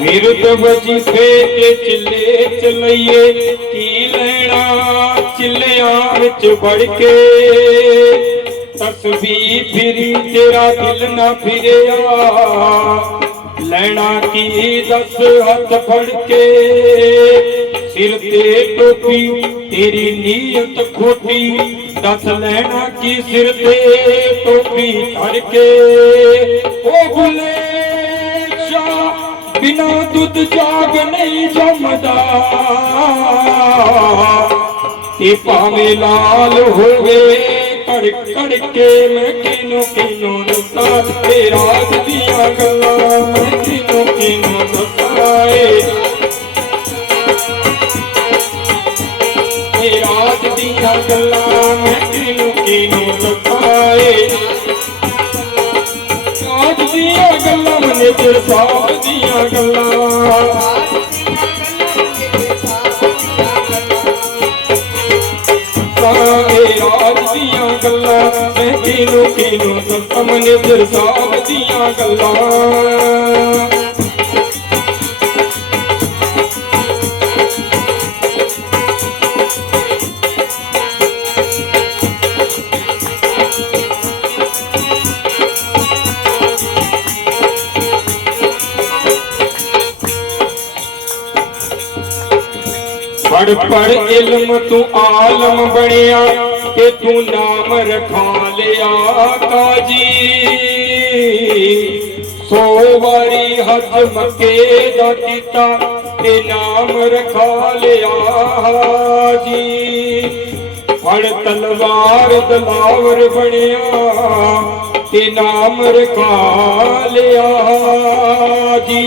विरुद्ध वजीफे ते चिल्ले चलइए, की लेना चिल्लियां विच बढ़ के। तस्बीह फिरी तेरा दिल ना फिरिया, लेना की दस हथ फड़ के। सिर ते टोपी तेरी नीयत खोटी, दस लेना की सिर ते टोपी धर के। ओ भुले शाह बिना दूध जाग नहीं जमदा, ते भावे लाल होवे कड़ कड़ के मैं किनो किनो दसा ते राज दियां गल्लां मैं किनो किनो दसा ते राज दियां गल्लां मैं किनो किनो दसा राज दियां गल्लां मने तेरे साथ दियां गल्लां राज दियां गल्लां मैं किनो किनो दसा मने तेरे साथ दियां गल्लां पढ़ पढ़ इल्म तू आलम बनिया ते तू नाम रखा लिया काजी 100 वारी हज मक्के दा कीता ते नाम रखा लिया हाजी फड़ तलवार दलावर बनिया ते नाम रखा लिया हाजी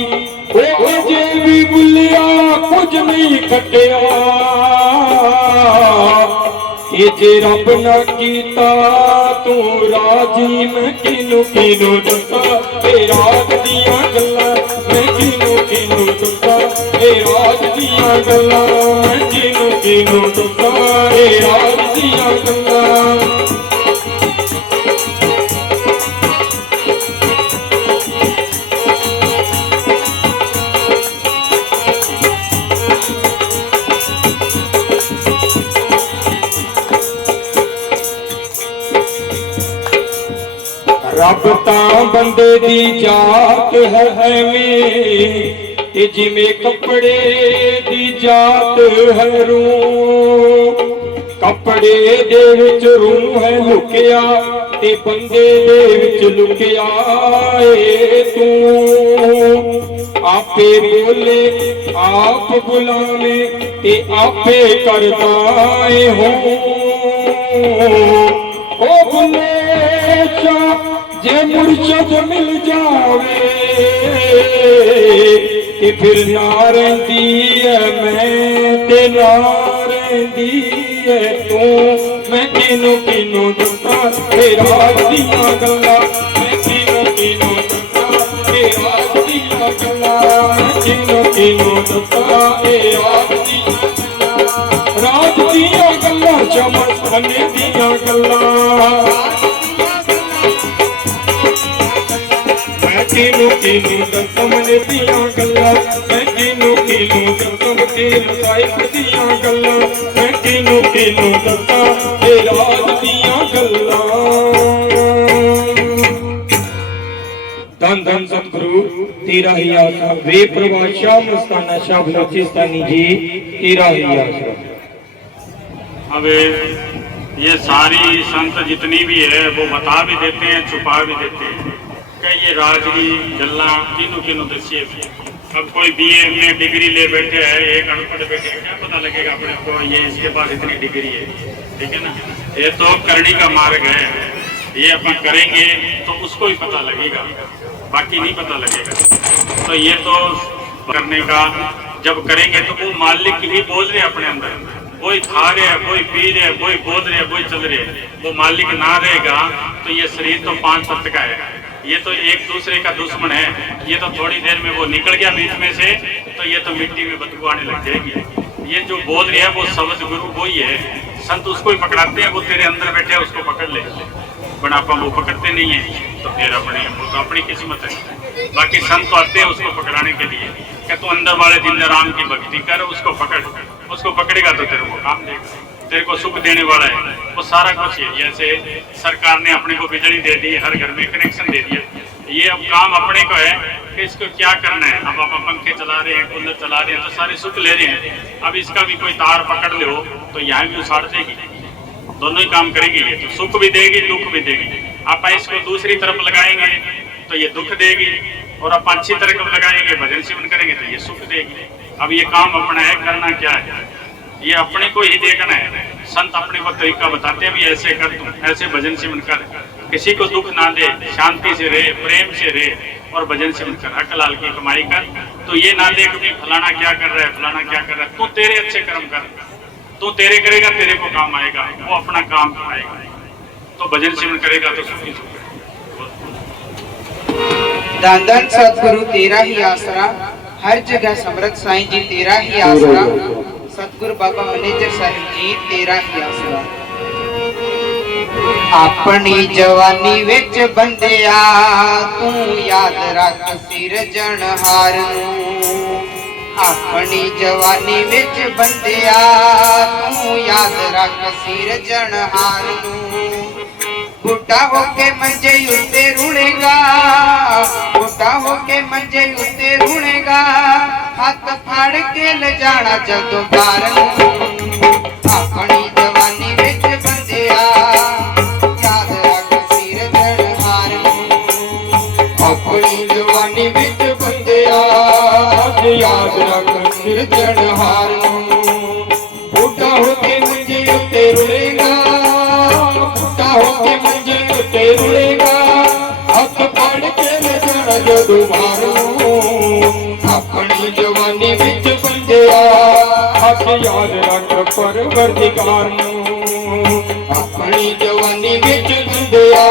अजे भी बुलिया कुछ नहीं कटिया जे रब न कीता तू राजी मैं किनू किनू दसा ते राज दियां गल्लां मैं किनू किनू दसा ते राज दियां गल्लां मैं किनू किनू दसा ते राज दियां गल्लां रब तां बंदे दी जात है एवें ते जिवें कपड़े दी जात है रूह कपड़े दे विच रूह है लुकिया ते बंदे दे विच लुकिया ए तू आपे बोले आप बुलावे ते आपे करदा ए हो ओ बुले जे मुर्शद मिल जावे ते फिर ना रहिंदी है मैं ते ना रहिंदी है तू मैं किनू किनू दसा ते राज दियां गल्लां मैं किनू किनू दसा ते राज दियां गल्लां मैं किनू किनू दसा ते राज दियां गल्लां चमक खाने दियां गल्लां किनू किनू दसा मने दियां गल्लां मैं किनू किनू दसा वकील साहिब दियां गल्लां मैं किनू किनू दसा ते राज दियां गल्लां धन धन सतगुरु तेरा ही आसरा बेपरवाह शाह मस्ताना शाह बलोचिस्तानी जी तेरा ही आसरा। अब ये सारी संत जितनी भी है वो बता भी देते हैं छुपा भी देते हैं कि ये राज की गल्ला किनू किनू दसिए। अब कोई BA MA डिग्री ले बैठे है एक अनपढ़ बैठे क्या पता लगेगा अपने को ये इसके पास इतनी डिग्री है, ठीक है ना। ये तो करनी का मार्ग है, ये अपन करेंगे तो उसको ही पता लगेगा, बाकी नहीं पता लगेगा। तो ये तो करने का जब करेंगे तो वो मालिक ही बोल रहे अपने अंदर, कोई खा रहे है कोई पी रहे है कोई बोल रहे है कोई चल रहे है, वो मालिक ना रहेगा तो ये शरीर तो 5 तत्व का है, ये तो एक दूसरे का दुश्मन है। ये तो थोड़ी देर में वो निकल गया बीच में से तो ये तो मिट्टी में बदबू आने लग जाएगी। ये जो बोल रहे हैं वो शब्द गुरु वही है, संत उसको ही पकड़ाते हैं, वो तेरे अंदर बैठे है उसको पकड़ ले, बट आप वो पकड़ते नहीं है तो फिर अपने वो तो अपनी किस्मत है। बाकी संत तो आते हैं उसको पकड़ाने के लिए कि तू अंदर वाले दिन राम की भक्ति कर, उसको पकड़, उसको पकड़ेगा तो तेरे को काम देगा, तेरे को सुख देने वाला है वो सारा कुछ है। जैसे सरकार ने अपने को बिजली दे दी, हर घर में कनेक्शन दे दिया, ये अब काम अपने को है कि इसको क्या करना है। अब आप पंखे चला रहे हैं कूलर चला रहे हैं तो सारे सुख ले रहे हैं, अब इसका भी कोई तार पकड़ ले हो तो यहाँ भी उसाड़ देगी, दोनों ही काम करेगी, ये तो सुख भी देगी दुख भी देगी। आप इसको दूसरी तरफ लगाएंगे तो ये दुख देगी, और आप अच्छी तरफ लगाएंगे भजन सेवन करेंगे तो ये सुख देगी। अब ये काम अपना है, करना क्या है, ये अपने को ही देखना है। संत अपने को तरीका बताते हैं भी ऐसे कर, तुम ऐसे भजन सिमरन कर, किसी को दुख ना दे, शांति से रहे, प्रेम से रहे और भजन सिमरन कर, हक लाल की कमाई कर। तो ये ना देख भी फलाना क्या कर रहा है, फलाना क्या कर रहा है। तू तेरे अच्छे कर्म कर, तू तेरे करेगा तेरे को काम आएगा, वो अपना काम आएगा। तो भजन सिमरन करेगा तो सुखी सुख। धन धन सतगुरु तेरा ही आसरा, हर जगह समर्थ साईं जी तेरा ही आसरा, सतगुरु बाबा मैनेजर साहिब जी तेरा ही आसरा। अपनी जवानी विच बंदिया तू याद रख सिरजणहार नूं, अपनी जवानी विच बंदिया तू याद रख सिरजणहार नूं। बुढ़ा होके मंजे उत्ते रुलेगा, बुढ़ा होके मंजे उत्ते रुलेगा, हाथ फाड़ के ले जाना जदों बार नूं। अपनी जवानी विच बंदिया याद रख सिरजणहार नूं, अपनी जवानी विच बंदिया याद रख सिरजणहार नूं। बुढ़ा होके मंजे उत्ते रुलेगा, बुढ़ा होके मंजे उत्ते रुलेगा, हथ फड़ के ले जाना जदों बार नूं। अपनी जवानी विच बंदिया हथ याद रख परवरदिगार नूं। अपनी जवानी विच बंदिया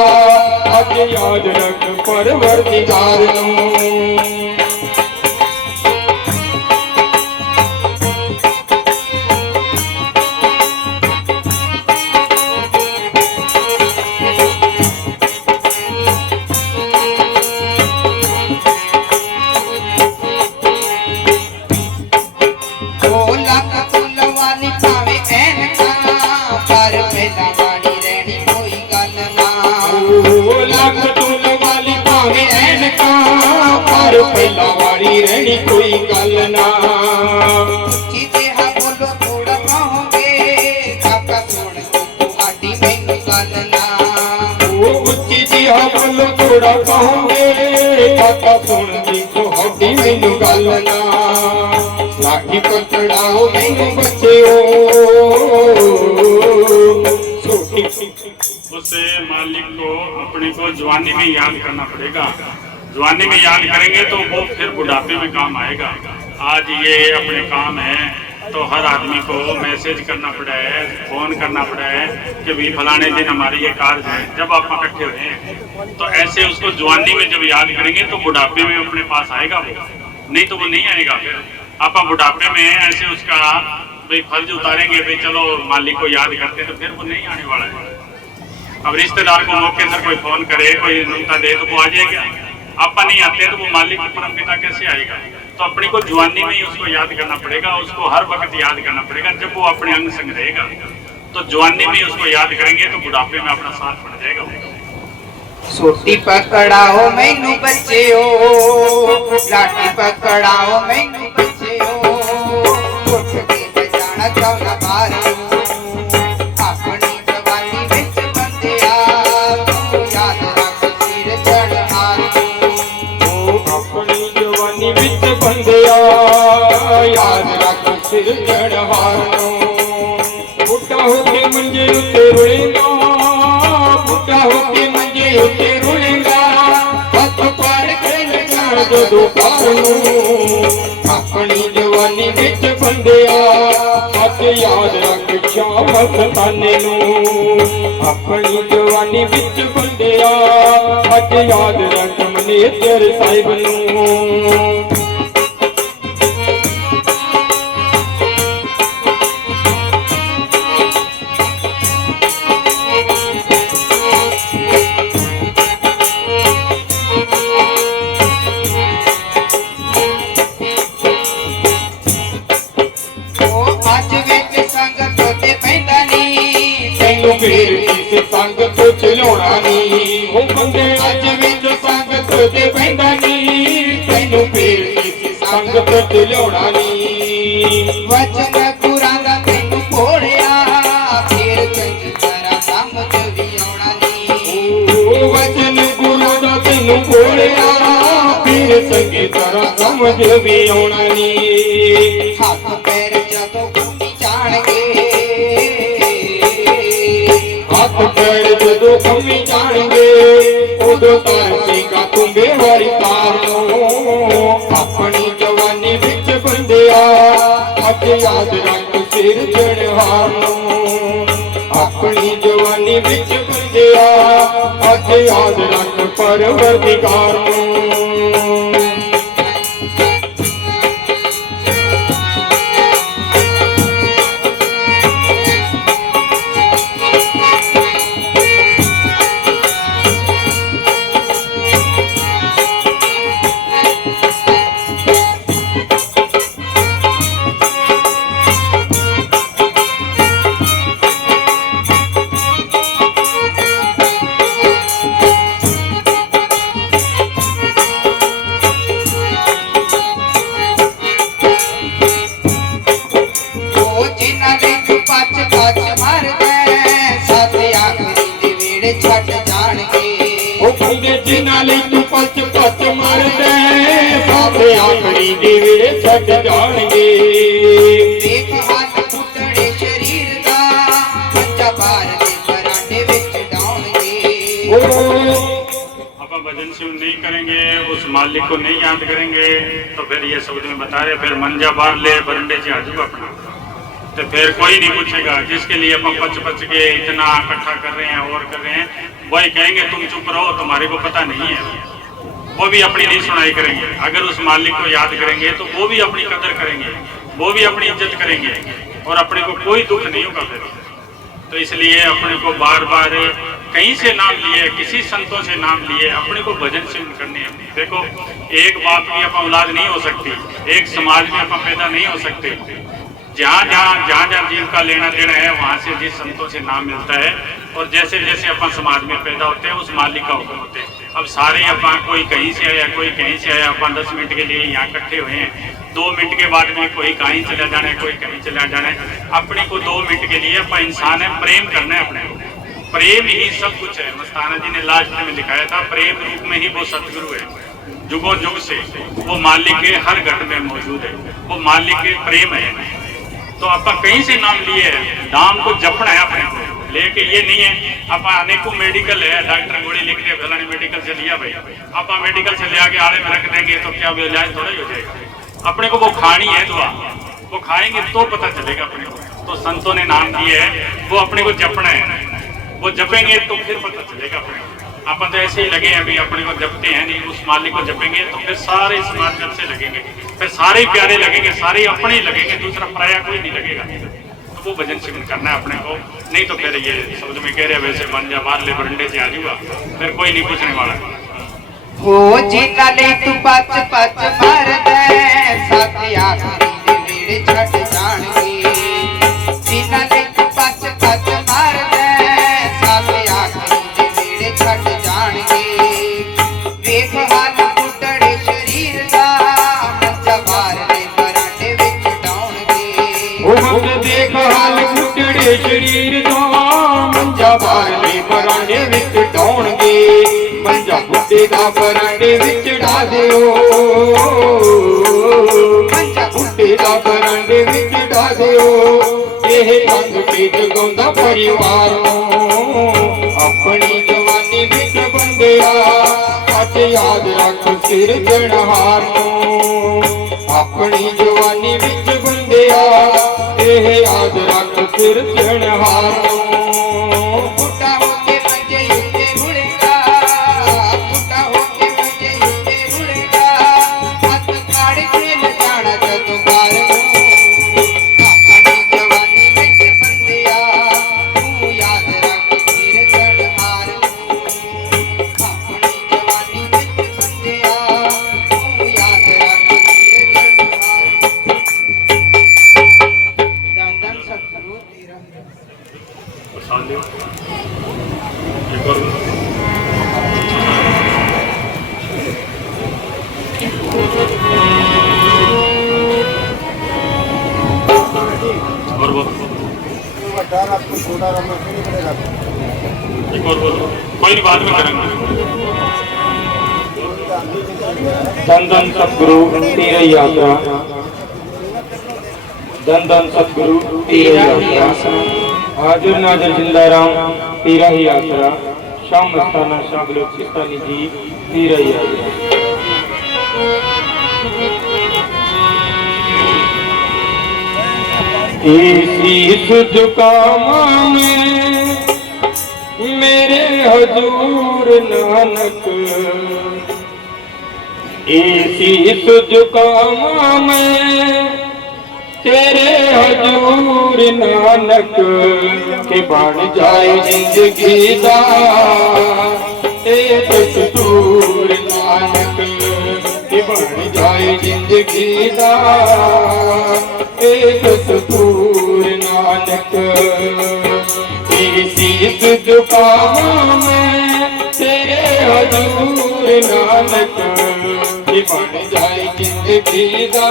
हथ याद रख परवरदिगार नूं। पहला वाली रहनी कोई गल ना, उच्ची जिहा बोलो थोड़ा कहोगे, काका सुन तुहाडी मैनू गल ना। वो उच्ची जिहा बोलो थोड़ा कहोगे, काका सुन दी तुहाडी मैनू गल ना। लाठी पकड़ाओ मैनू बच्चेओ, उसे मालिक को अपने को जवानी में याद करना पड़ेगा। जवानी में याद करेंगे तो वो फिर बुढ़ापे में काम आएगा। आज ये अपने काम है तो हर आदमी को मैसेज करना पड़ा है, फोन करना पड़ा है कि भाई फलाने दिन हमारे ये कार्य है। जब आप इकट्ठे हुए हैं तो ऐसे उसको जवानी में जब याद करेंगे तो बुढ़ापे में अपने पास आएगा वो, नहीं तो वो नहीं आएगा। फिर आप बुढ़ापे में ऐसे उसका भाई फर्ज उतारेंगे, भाई चलो मालिक को याद करते, तो फिर वो नहीं आने वाला है। अब रिश्तेदार को मौके अंदर कोई फोन करे, कोई नुकता दे तो वो आ जाएगा। आप नहीं आते तो वो मालिक परम पिता कैसे आएगा। तो अपने को जवानी में ही उसको याद करना पड़ेगा, उसको हर वक्त याद करना पड़ेगा। जब वो अपने अंग संग रहेगा तो जवानी में उसको याद करेंगे तो बुढ़ापे में अपना साथ बन जाएगा। सोटी पकड़ाओ मैनू बच्चेओ, लाठी पकड़ाओ मैनू बच्चेओ, उठ के बजाना चौना बार नूं। अपनी जवानी विच बंदिया तू याद रख सिरजणहार नूं। अपनी जवानी विच बंदिया याद रख सिरजणहार नूं। बुढ़ा होके मंजे उत्ते रुलेगा, बुढ़ा होके मंजे उत्ते रुलेगा, हथ फाड़ के ले जाना जदों बार नूं। अपनी जवानी विच बंदिया हथ याद रख शाम सताने नूं। अपनी जवानी विच बंदिया हथ याद रख मैनेजर साहिब नूं। फिर इस संगत चलाउणा नी, वो बंदे अज विच संगत ते बहिंदा नी, तैनू फिर इस संगत चलाउणा नी। वचन गुरां दा तैनू भोलिया, फिर चंगी तरह समझ भी आउणा नी। वचन गुरां दा तैनू भोलिया, फिर चंगी तरह समझ भी आउणा नी। हाथ पैर जदों घूमी जाणगे, हथ पैर जदों खमी जाणगे उदों तरसेगा तू बेवारी तारनो अपनी जवानी विच बंदिया अज याद रख सिर चढ़हारनो अपनी जवानी विच बंदिया अज याद रख परवरदिगार नूं आखरी देवे छट जाणगे देख हाथ फुटड़े शरीर दा बच्चा बार दे बरांडे विच डाउणगे अपन भजन शिव नहीं करेंगे उस मालिक को नहीं याद करेंगे तो फिर ये शब्द में बता रहे फिर मंजा बार ले बरंडे से आजू अपना तो फिर कोई नहीं पूछेगा जिसके लिए अपन पच के इतना इकट्ठा कर रहे हैं और कर रहे हैं वही कहेंगे तुम चुप रहो तुम्हारे को पता नहीं है वो भी अपनी नहीं सुनाई करेंगे। अगर उस मालिक को याद करेंगे तो वो भी अपनी कदर करेंगे वो भी अपनी इज्जत करेंगे और अपने को कोई दुख नहीं होगा फिर। तो इसलिए अपने को बार बार कहीं से नाम लिए किसी संतों से नाम लिए अपने को भजन सिद्ध करने हैं। देखो एक बाप की अपन औलाद नहीं हो सकती एक समाज में अपन पैदा नहीं हो सकते जहाँ जीव का लेना देना है वहाँ से जिस संतों से नाम मिलता है और जैसे जैसे अपन समाज में पैदा होते हैं उस मालिक का हुक्म होते हैं। अब सारे अपन कोई कहीं से आया कोई कहीं से आया अपन 10 मिनट के लिए यहाँ इकट्ठे हुए हैं 2 मिनट के बाद में कोई कहीं चला जाना है कोई कहीं चला जाना है। अपने को 2 मिनट के लिए अपन इंसान है प्रेम करना है अपने को प्रेम ही सब कुछ है। मस्ताना जी ने लास्ट में दिखाया था प्रेम रूप में ही वो सतगुरु है जुगों जुग से वो मालिक के हर घट में मौजूद है वो मालिक के प्रेम है। तो अपन कहीं से नाम लिए नाम को जपना है अपने को लेके ये नहीं है अपन अनेकों मेडिकल है डॉक्टर गोली लिख दिया फलाने मेडिकल से लिया भाई अपन मेडिकल से ले आके आड़े में रख देंगे तो क्या इलाज थोड़ा ही हो जाएगा। अपने को वो खानी है दुआ वो खाएंगे तो पता चलेगा अपने को। तो संतों ने नाम दिए है वो अपने को जपना है वो जपेंगे तो फिर पता चलेगा अपने को। अपन तो ऐसे ही लगे हैं अभी अपने को जपते हैं नहीं उस मालिक को जपेंगे तो फिर सारे समाज जब से लगेंगे फिर सारे प्यारे लगेंगे सारे अपने ही लगेंगे दूसरा पराया कोई नहीं लगेगा। तो वो भजन सिमरन करना है अपने को नहीं तो फिर ये शब्द में कह रहे वैसे बन जा बार ले बरंडे से आ जाऊंगा फिर कोई नहीं पूछने वाला। हो जिना ले तू पच पच मार दे साथी आखरी दे मेरे छट जाणगे जिना ले तू पच पच मार दे साथी आखरी दे मेरे छट जाणगे वेख हाल फुटड़े शरीर दा मंजा बार दे बरांडे विच डाउणगे ओ देख हाल फुटड़े शरीर दा मंजा बार दे बरांडे विच डाउणगे मंजा बुड्ढे दा बरांडे विच ढा दिओ मंजा बुड्ढे दा बरांडे विच ढा दिओ ਇਹ ਰੰਗ ਤੇ ਜਗਾਉਂਦਾ परिवार अपनी जवानी विच बंदिया अज याद रख सिर चढ़हार अपनी जवानी विच बंदिया ਇਹ याद रख सिर चढ़हार बुढ़ा होके मंजे उत्ते रुड़ेगा बुढ़ा होके मंजे उत्ते रुड़ेगा हथ फाड़ के न जाना जदों बार अपनी जवानी विच बंदिया तू याद रख सिर चढ़हार अपनी जवानी विच बंदिया तू याद रख सिर चढ़हार। धन धन सतगुरु तेरा एक और बोलो कोई नहीं बाद में करेंगे। धन धन सतगुरु तेरा यात्रा धन धन सतगुरु तेरा यात्रा हाजिर नाजर जिंदा राम तेरा ही आसरा शाम मस्ताना शाह बलूचिस्तानी जी तेरा ही आसरा। शीश झुकावा में मेरे हजूर नानक, शीश झुकावा में तेरे हजूर नानक के बन जाए जिंदगी दा दस्तूर नानक के बन जाए जिंदगी दा दस्तूर नानक। शीश झुकावा में तेरे हजूर नानक के बन जाए जिंदगी दा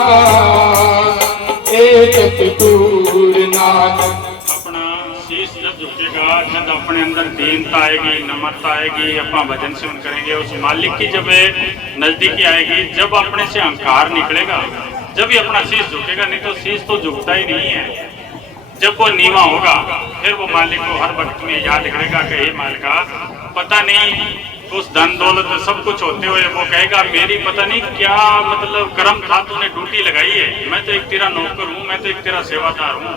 दस्तूर नानक। अपना शीश जब झुकेगा, जब अपने अंदर दीनता आएगी, नम्रता आएगी, अपना भजन सेवन करेंगे, उस मालिक की जब नजदीकी आएगी, जब अपने से अहंकार निकलेगा, जब ही अपना शीश झुकेगा, नहीं तो शीश तो झुकता ही नहीं है। जब वो नीवा होगा फिर वो मालिक को हर वक्त में याद करेगा कि हे मालिका, पता नहीं उस धन दौलत सब कुछ होते हुए वो कहेगा मेरी पता नहीं क्या मतलब कर्म था, तूने ड्यूटी लगाई है, मैं तो एक तेरा नौकर हूँ, मैं तो एक तेरा सेवादार हूँ।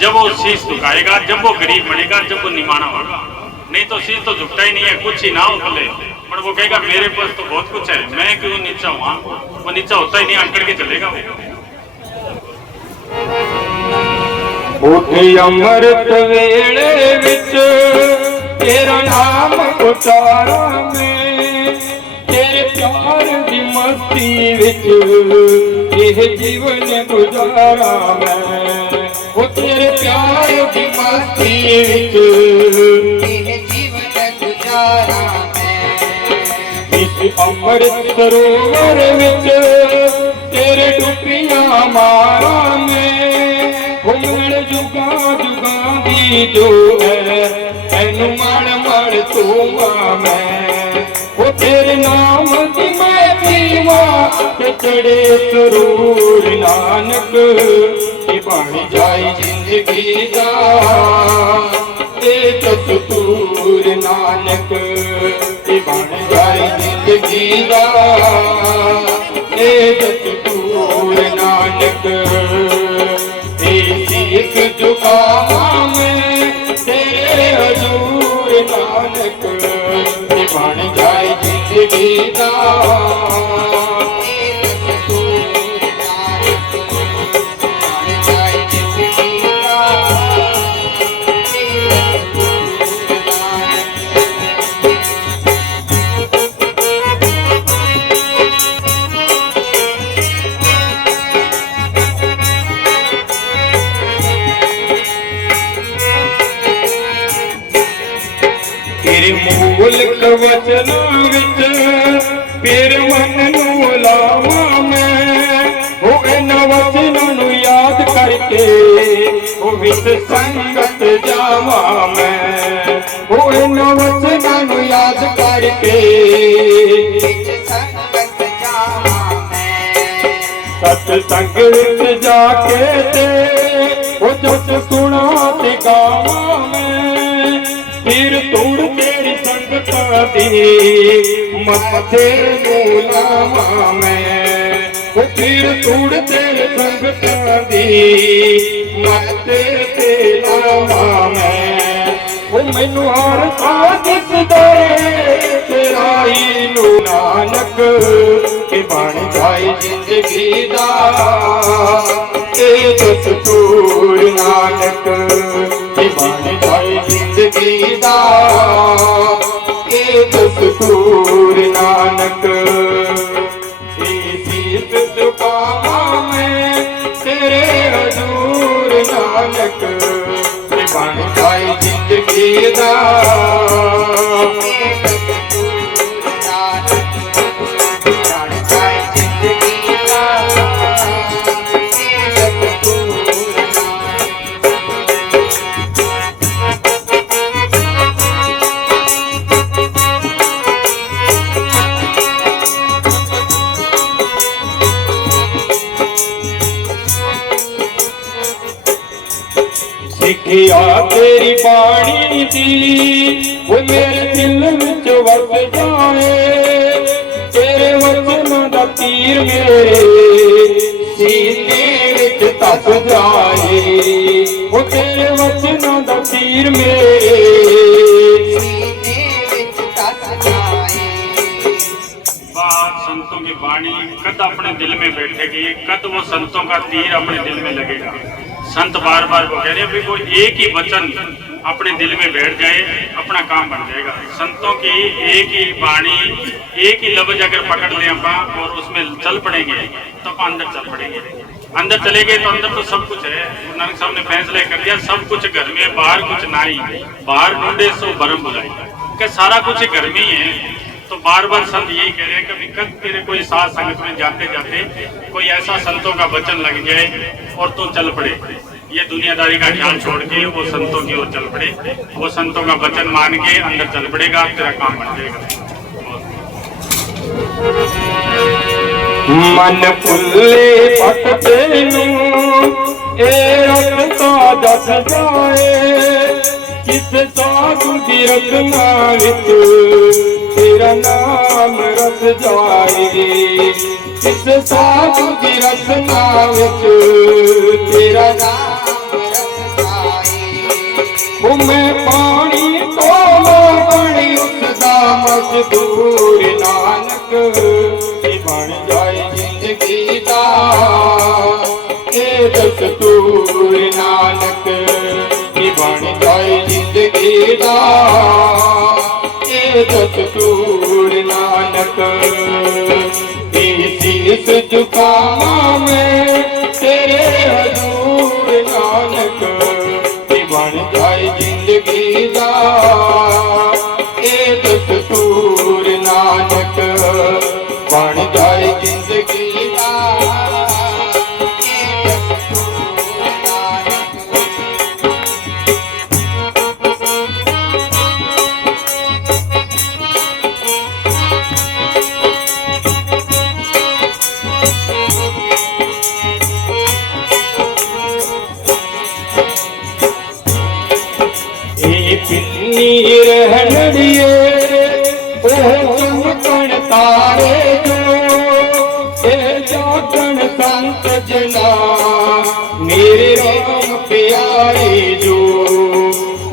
जब वो शीश झुकाएगा, जब वो गरीब बनेगा, जब वो निमाना होगा, नहीं तो शीश तो झुकता ही नहीं है, कुछ ही ना हो भले, पर वो कहेगा मेरे पास तो बहुत कुछ है, मैं क्यों नीचा हुआ, वो नीचा होता ही नहीं, अकड़ के चलेगा उठ अमृत वेले विच तेरा नाम उचारा मैं, तेरे प्यार दी मस्ती विच यह जीवन गुजारा मैं, वो तेरे प्यार दी मस्ती विच यह जीवन गुजारा मैं। इस अमृत सरोवर विच तेरे डुबियां मारा मैं, घुमण जुगा जुगा दी जो है एनु मण मण तूवा मैं, वो तेरे नाम की मैं पीवा ते चढ़े सरूर नानक के बन जाए जिंदगी दा दस्तूर नानक के बन जाए जिंदगी दा दस्तूर नानक। शीश झुकावा में तेरे हजूर नानक के बन जाए जिंदगी दा दस्तूर नानक बन जाए जिंदगी दा दस्तूर तेरे मूल कवचन विच फिर मन नू लावा मैं, हो इन वचनों नू याद करके वो विच संगत जावा मैं, हो इन वचनों नू याद करके संगत जावा मैं। सत्संग विच जाके ते वो जस सुना ते गावा मैं, फिर तोड़ तेरी संगत दी मथे नू लावा मैं, वो फिर तोड़ तेरी संगत दी मथे ते लावा मैं, वो मैनू हर साथ दिसदा तेरा ही नू नानक के बन जाए जिंदगी दा दस्तूर नानक के बन जाए जिंदगी दा दस्तूर नानक। शीश झुकावा में तेरे हजूर नानक के बन जाए जिंदगी दा सिक्खिया तेरी बाणी दी वो मेरे दिल विच वस जाए, तेरे वचन दा तीर मेरे सीने विच तप जाए, वो तेरे वचन दा तीर मेरे सीने विच तस जाए। बात संतों की वाणी कद अपने दिल में बैठेगी, कद वो संतों का तीर अपने दिल में लगेगा। संत बार बार वो कह रहे हैं भी वो एक ही वचन अपने दिल में बैठ जाए, अपना काम बन जाएगा। संतों की एक ही वाणी, एक ही लफ्ज अगर पकड़ लें अपन और उसमें चल पड़ेंगे तो अपन अंदर चल पड़ेंगे। अंदर चले गए तो अंदर तो सब कुछ है। गुरु नानक साहब ने फैसला कर दिया, सब कुछ घर में, बाहर कुछ ना ही। बाहर ढूंढे सो भरम बुलाई, क्या सारा कुछ घर में ही है। तो बार बार संत यही कह रहे हैं कभी कद तेरे कोई साथ संगत में जाते जाते कोई ऐसा संतों का वचन लग जाए और तो चल पड़े। ये दुनियादारी का ख्याल छोड़ के वो संतों की ओर चल पड़े, वो संतों का वचन मान के अंदर चल पड़ेगा, तेरा काम बन जाएगा। मन फुल्ले पट तेनू ए रखता जस जाए, किस साधु दी रचना विच तेरा नाम रस जाए, किस साधु दी रचना विच तेरा नाम रस जाए। ओ मैं पानी तो बनी उसदा मजदूर नानक, ये बन जाए जिंदगी दा ए दस्तूर नानक, ये बन जाए जिंदगी दा ए दस्तूर नानक। शीश झुकावा मैं तेरे हजूर नानक, ये बन जाए जिंदगी दा ए दस्तूर नानक, बन जाए जिंदगी दा ए दस्तूर नानक। पिन्नी रहनड़िए ओ चमकण तारे जो, ए जागण संत जना मेरे राम प्यारे जो,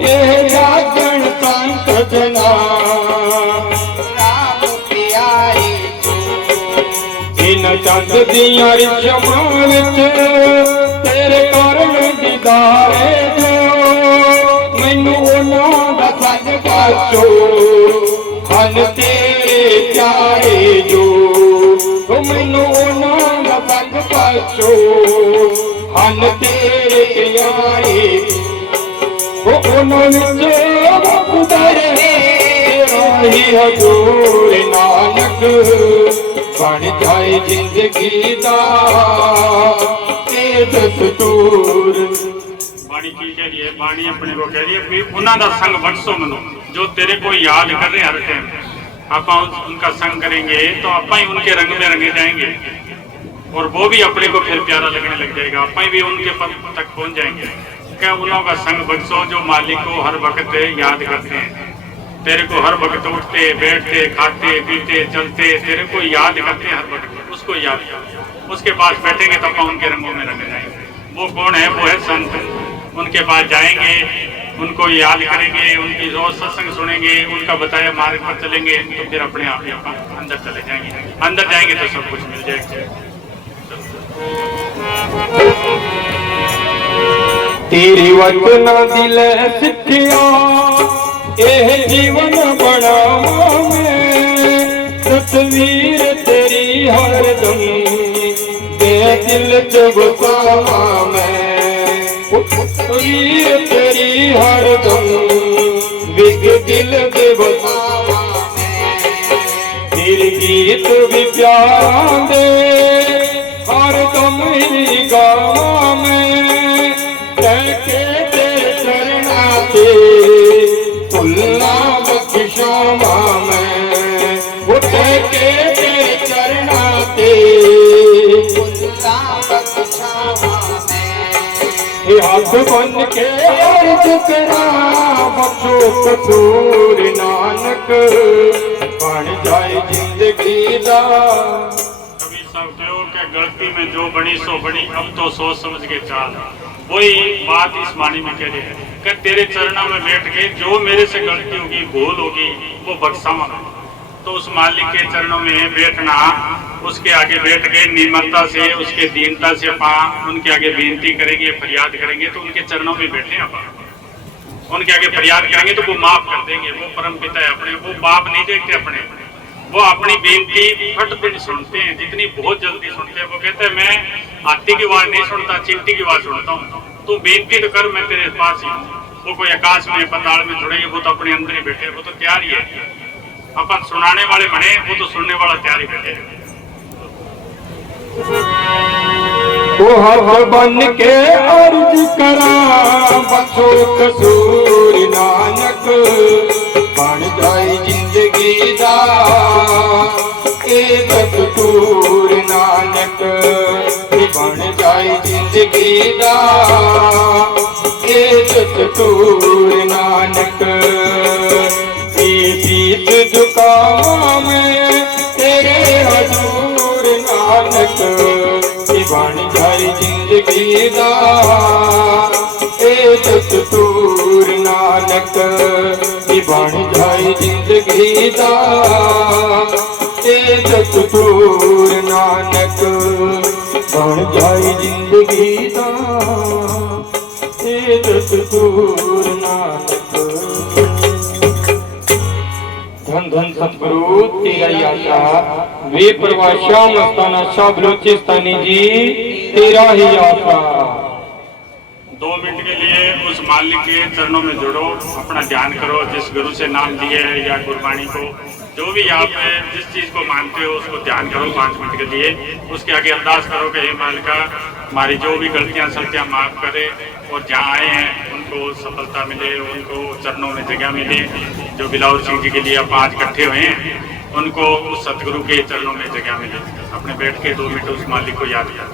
ए जागण संत जना राम प्यारे जो। इन चंद दियां रिशमां विच तेरे कारण दीदारे जो, मैनू उन्हां दा संग पाचो हन तेरे प्यारे जो, ओ मैनू उन्हां दा संग पाचो हन तेरे प्यारे, ओ उन्हां विच मुकदर तेरा ही हजूर नानक, बन जाए जिंदगी दा ए दस्तूर। बाणी की कह रही है, बाणी अपने को कह रही है भी उन्होंने संग बख्शो मनो जो तेरे को याद कर रहे हैं हर टाइम। आप उनका संग करेंगे तो आप ही उनके रंग में रंगे जाएंगे और वो भी अपने को फिर प्यारा लगने लग जाएगा, आप भी उनके पद तक पहुंच जाएंगे। क्या उन्हों का संग बख्शो जो मालिक को हर वक्त याद करते हैं, तेरे को हर वक्त उठते बैठते खाते पीते चलते तेरे को याद करते हैं हर वक्त, उसको याद उसके पास बैठेंगे तो आप उनके रंगों में रंग जाएंगे। वो कौन है? वो है संत। उनके पास जाएंगे, उनको याद करेंगे, उनकी रोज सत्संग सुनेंगे, उनका बताया मार्ग पर चलेंगे तो फिर अपने आप ही अपन अंदर चले जाएंगे। अंदर जाएंगे तो सब कुछ मिल जाएगा। तेरी वचना दिल सिखिया एह जीवन बनावा मैं, तस्वीर तेरी हरदम दे दिल च बसावा मैं, तस्वीर तेरी हरदम विग दिल दे बसावा मैं, तेरे गीत भी प्यारा दे हरदम ही गावा मैं, के तेरे चरणा ते फुल्ला बख्शावा मैं, उठ के तेरे चरणा ते फुल्ला बख्शावा मैं, हाथ बन के अर्ज करा बख्शो कसूर नानक बन जाए जिंदगी दा। कभी सब कहो कि गलती में जो बनी सो बनी, अब तो सोच समझ के चाल। वही बात इस वाणी में कह रहे हैं कि तेरे चरणों में बैठ के जो मेरे से गलती होगी भूल होगी वो बख्शा मांगा। तो उस मालिक के चरणों में बैठना, उसके आगे बैठ के निर्मलता से, उसके दीनता से अपन उनके आगे बेनती करेंगे, फरियाद करेंगे, तो उनके चरणों में बैठे अपन उनके आगे फरियाद करेंगे तो वो माफ कर देंगे। वो परम पिता है अपने, वो बाप नहीं देखते अपने, वो अपनी बेनती फट फट सुनते हैं, जितनी बहुत जल्दी सुनते हैं। वो कहते हैं मैं हाथी की आवाज नहीं सुनता, चिंटी की आवाज सुनता हूँ, तू बेनती तो कर, मैं तेरे पास ही हूँ। वो कोई आकाश में पताल में थोड़े, वो तो अपने अंदर ही बैठे, वो तो तैयार ही है। अपन सुनाने वाले बने, वो तो सुनने वाला तैयार ही बैठे। वो हाथ बन के अर्ज करा बख्शो कसूर नानक बन जाए जिंदगी दा। ए दस्तूर नानक बन जाए जिंदगी दा। ए दस्तूर नानक शीश झुकावा मैं तेरे हजूर नानक बन जाए जिंदगी दा। ए दस्तूर नानक बन जाए जिंदगी दा। ए दस्तूर नानक बन जाए जिंदगी दा। ए दस्तूर नानक। धन धन सतगुरु तेरा ही आशा वे प्रवाह श्याम मस्ताना शाह बलूचिस्तानी जी तेरा ही आशा। 2 मिनट के लिए उस मालिक के चरणों में जुड़ो, अपना ध्यान करो। जिस गुरु से नाम लिए है या गुरबाणी को, जो भी आप जिस चीज़ को मानते हो उसको ध्यान करो 5 मिनट के लिए। उसके आगे अरदास करो कि हे मालिका हमारी जो भी गलतियाँ सलतियाँ माफ़ करे, और जहाँ आए हैं उनको सफलता मिले, उनको चरणों में जगह मिले। जो बिलावर सिंह जी के लिए आप आज इकट्ठे हुए हैं, उनको उस सतगुरु के चरणों में जगह मिले। अपने बैठ के 2 मिनट उस मालिक को याद किया।